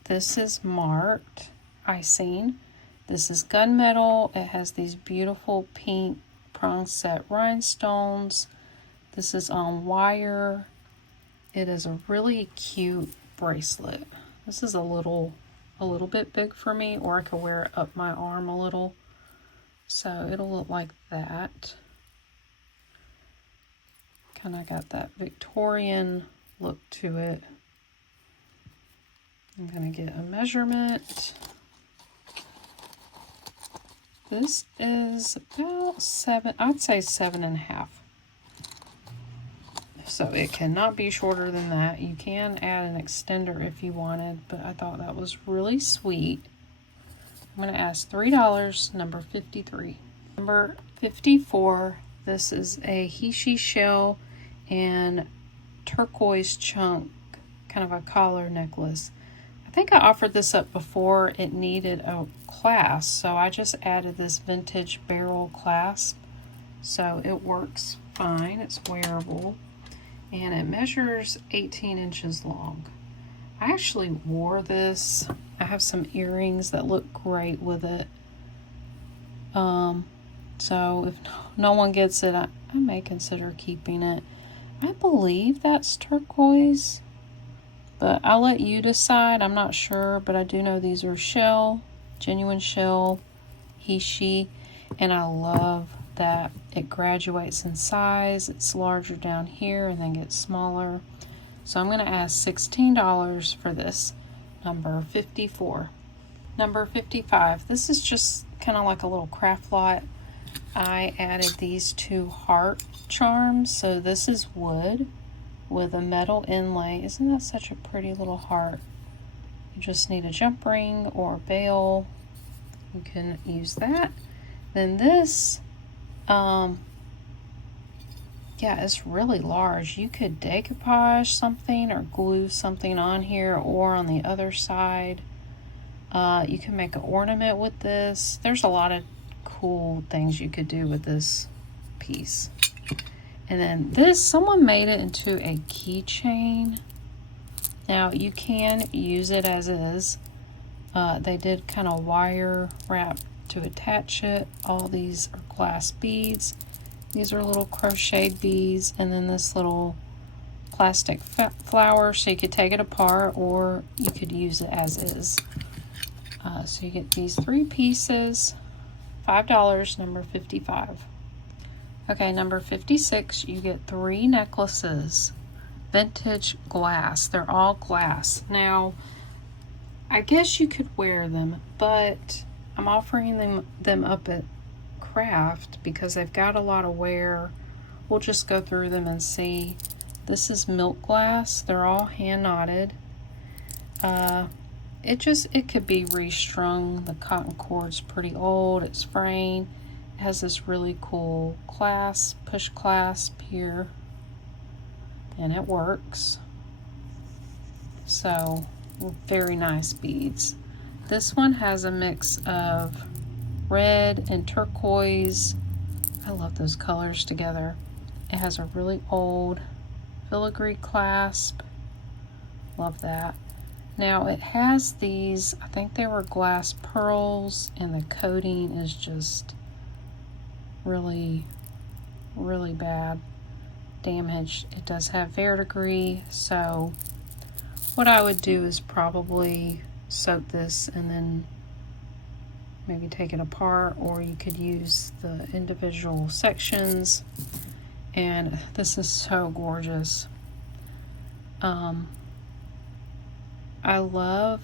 This is marked icing. This is gunmetal. It has these beautiful pink prong set rhinestones. This is on wire. It is a really cute bracelet. This is a little bit big for me, or I could wear it up my arm a little. So it'll look like that. Kind of got that Victorian look to it. I'm going to get a measurement. This is about 7, I'd say 7½. So it cannot be shorter than that. You can add an extender if you wanted, but I thought that was really sweet. I'm going to ask $3, number 53. Number 54, this is a he/she shell and turquoise chunk, kind of a collar necklace. I think I offered this up before. It needed a clasp, so I just added this vintage barrel clasp. So it works fine. It's wearable. And it measures 18 inches long. I actually wore this. I have some earrings that look great with it. So if no one gets it, I may consider keeping it. I believe that's turquoise, but I'll let you decide. I'm not sure, but I do know these are shell, genuine shell, he/she, and I love that it graduates in size. It's larger down here and then gets smaller. So I'm going to ask $16 for this, number 54. Number 55, this is just kind of like a little craft lot. I added these 2 heart charms. So this is wood with a metal inlay. Isn't that such a pretty little heart? you just need a jump ring or a bail, you can use that. Then this, yeah, it's really large. You could decoupage something or glue something on here or on the other side. You can make an ornament with this. There's a lot of cool things you could do with this piece. And then this, someone made it into a keychain. Now you can use it as is. They did kind of wire wrap to attach it. All these are glass beads. These are little crocheted beads, and then this little plastic flower, so you could take it apart or you could use it as is. So you get these 3 pieces, $5, number 55. Okay, number 56, you get 3 necklaces, vintage glass. They're all glass. Now, I guess you could wear them, but I'm offering them up at Craft because they've got a lot of wear. We'll just go through them and see. This is milk glass. They're all hand knotted. It could be restrung. The cotton cord's pretty old. It's fraying. It has this really cool clasp, push clasp here, and it works. So, very nice beads. This one has a mix of red and turquoise. I love those colors together. It has a really old filigree clasp. Love that. Now it has these, I think they were glass pearls, and the coating is just really, really bad damage. It does have verdigris, so what I would do is probably soak this and then maybe take it apart, or you could use the individual sections. And this is so gorgeous. I love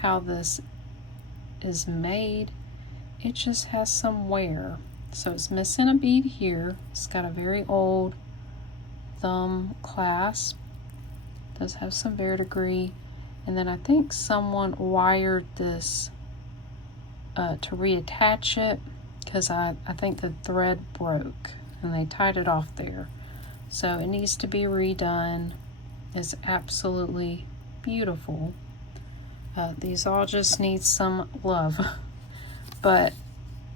how this is made. It just has some wear. So it's missing a bead here. It's got a very old thumb clasp. It does have some verdigris. And then I think someone wired this to reattach it, because I think the thread broke and they tied it off there. So it needs to be redone. It's absolutely beautiful. These all just need some love. But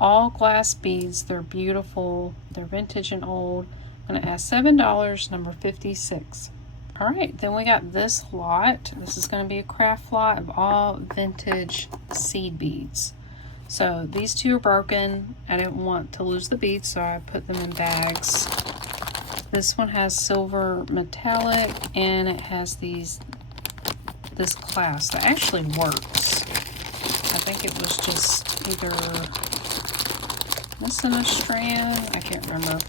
all glass beads, they're beautiful. They're vintage and old. I'm going to ask $7, number 56. Alright, then we got this lot. This is going to be a craft lot of all vintage seed beads. So these 2 are broken. I didn't want to lose the beads, so I put them in bags. This one has silver metallic, and it has this clasp that actually works. I think it was just either missing a strand. I can't remember.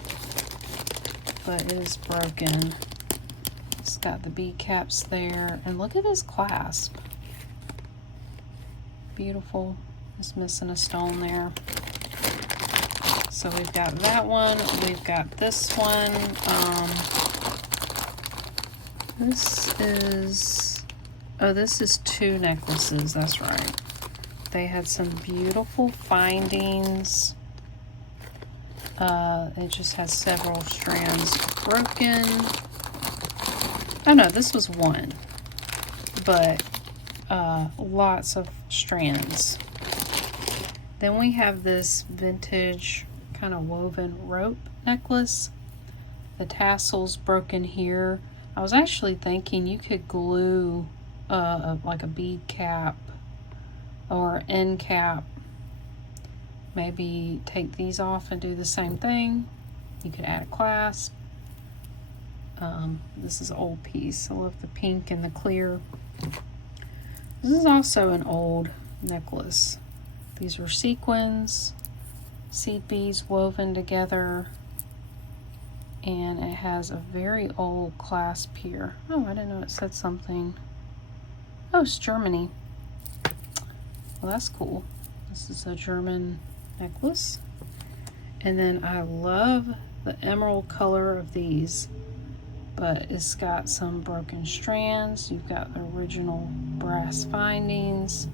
But it is broken. It's got the bead caps there. And look at this clasp. Beautiful. It's missing a stone there. So we've got that one. We've got this one. This is 2 necklaces. That's right. They had some beautiful findings. It just has several strands broken. Oh no, this was 1. But lots of strands. Then we have this vintage kind of woven rope necklace. The tassel's broken here. I was actually thinking you could glue like a bead cap or end cap. Maybe take these off and do the same thing. You could add a clasp. This is an old piece. I love the pink and the clear. This is also an old necklace. These are sequins, seed beads woven together, and it has a very old clasp here. Oh, I didn't know it said something. Oh, it's Germany. Well, that's cool. This is a German necklace. And then I love the emerald color of these. but it's got some broken strands. You've got the original brass findings,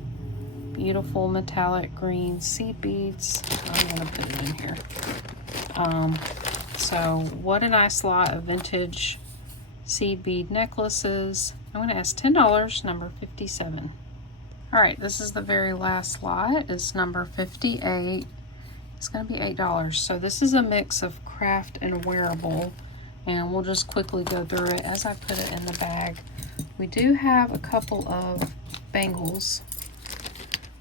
beautiful metallic green seed beads. I'm gonna put it in here. So what a nice lot of vintage seed bead necklaces. I'm gonna ask $10, number 57. All right, this is the very last lot. It's number 58. It's gonna be $8. So this is a mix of craft and wearable, and we'll just quickly go through it as I put it in the bag. We do have a couple of bangles.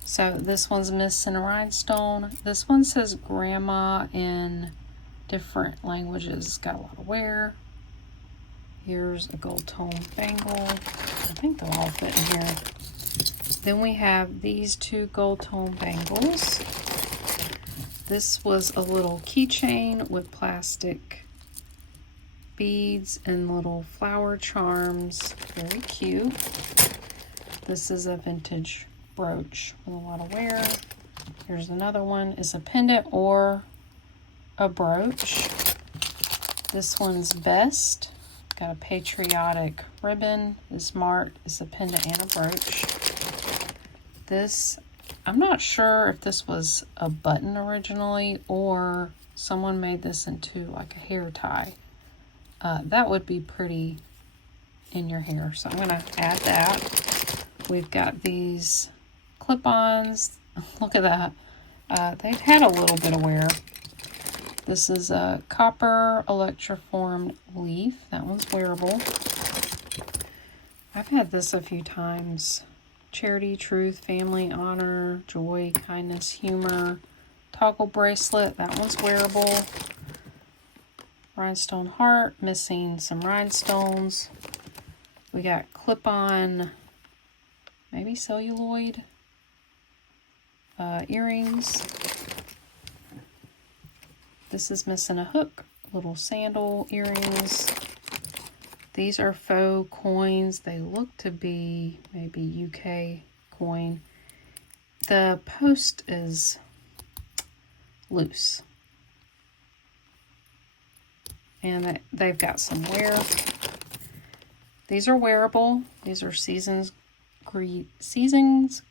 So this one's missing a rhinestone. This one says grandma in different languages. It's got a lot of wear. Here's a gold tone bangle. I think they'll all fit in here. Then we have these two gold tone bangles. This was a little keychain with plastic beads and little flower charms. Very cute. This is a vintage brooch with a lot of wear. Here's another one. It's a pendant or a brooch. This one's best. Got a patriotic ribbon. It's marked. It's a pendant and a brooch. This, I'm not sure if this was a button originally or someone made this into like a hair tie. That would be pretty in your hair, so I'm gonna add that. We've got these clip-ons. Look at that. They've had a little bit of wear. This is a copper electroformed leaf. That one's wearable. I've had this a few times. Charity, truth, family, honor, joy, kindness, humor. Toggle bracelet. That one's wearable. Rhinestone heart. Missing some rhinestones. We got clip-on, maybe celluloid earrings. This is missing a hook, little sandal earrings. These are faux coins. They look to be maybe UK coin. The post is loose. And they've got some wear. These are wearable. These are seasons greetings,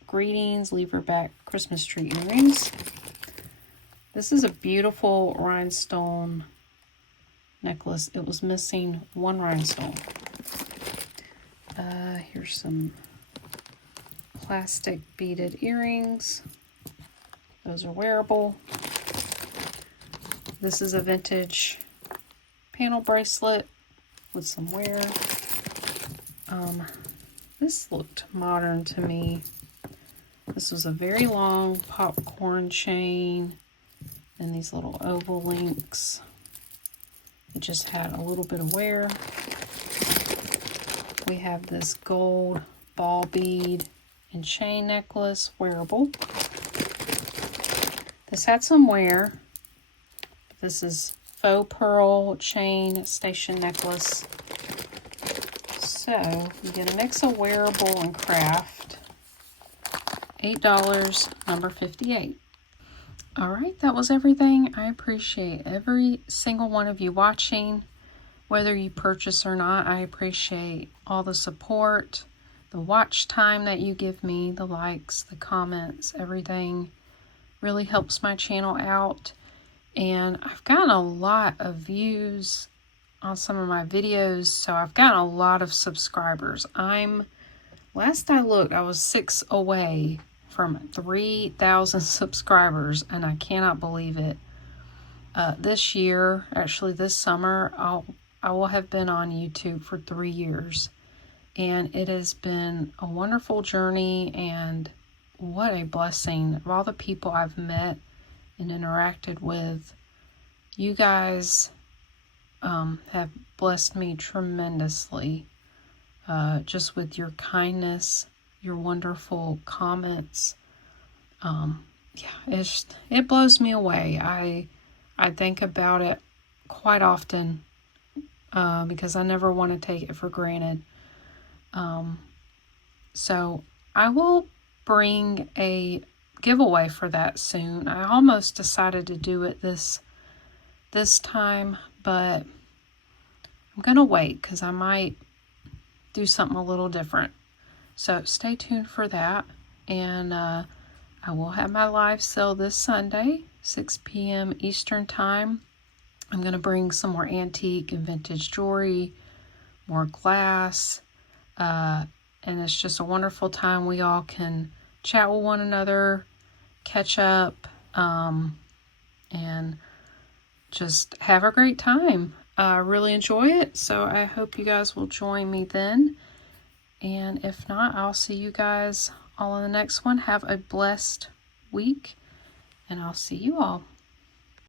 leverback Christmas tree earrings. This is a beautiful rhinestone necklace. It was missing one rhinestone. Here's some plastic beaded earrings. Those are wearable. This is a vintage panel bracelet with some wear. This looked modern to me. This was a very long popcorn chain and these little oval links. It just had a little bit of wear. We have this gold ball bead and chain necklace, wearable. This had some wear. This is faux pearl chain station necklace. So you get a mix of wearable and craft. $8, number 58. All right, that was everything. I appreciate every single one of you watching, whether you purchase or not. I appreciate all the support, the watch time that you give me, the likes, the comments, everything really helps my channel out. And I've gotten a lot of views on some of my videos, so I've gotten a lot of subscribers. Last I looked, I was 6 away from 3,000 subscribers, and I cannot believe it. This year, actually this summer, I will have been on YouTube for 3 years, and it has been a wonderful journey, and what a blessing of all the people I've met and interacted with. You guys have blessed me tremendously, just with your kindness, your wonderful comments. Yeah, it blows me away. I think about it quite often, because I never want to take it for granted. So I will bring a giveaway for that soon. I almost decided to do it this time, but I'm going to wait because I might do something a little different. So stay tuned for that. And I will have my live sale this Sunday, 6 p.m. Eastern Time. I'm going to bring some more antique and vintage jewelry, more glass, and it's just a wonderful time. We all can chat with one another, catch up, and just have a great time. I really enjoy it, so I hope you guys will join me then. And if not, I'll see you guys all in the next one. Have a blessed week, and I'll see you all.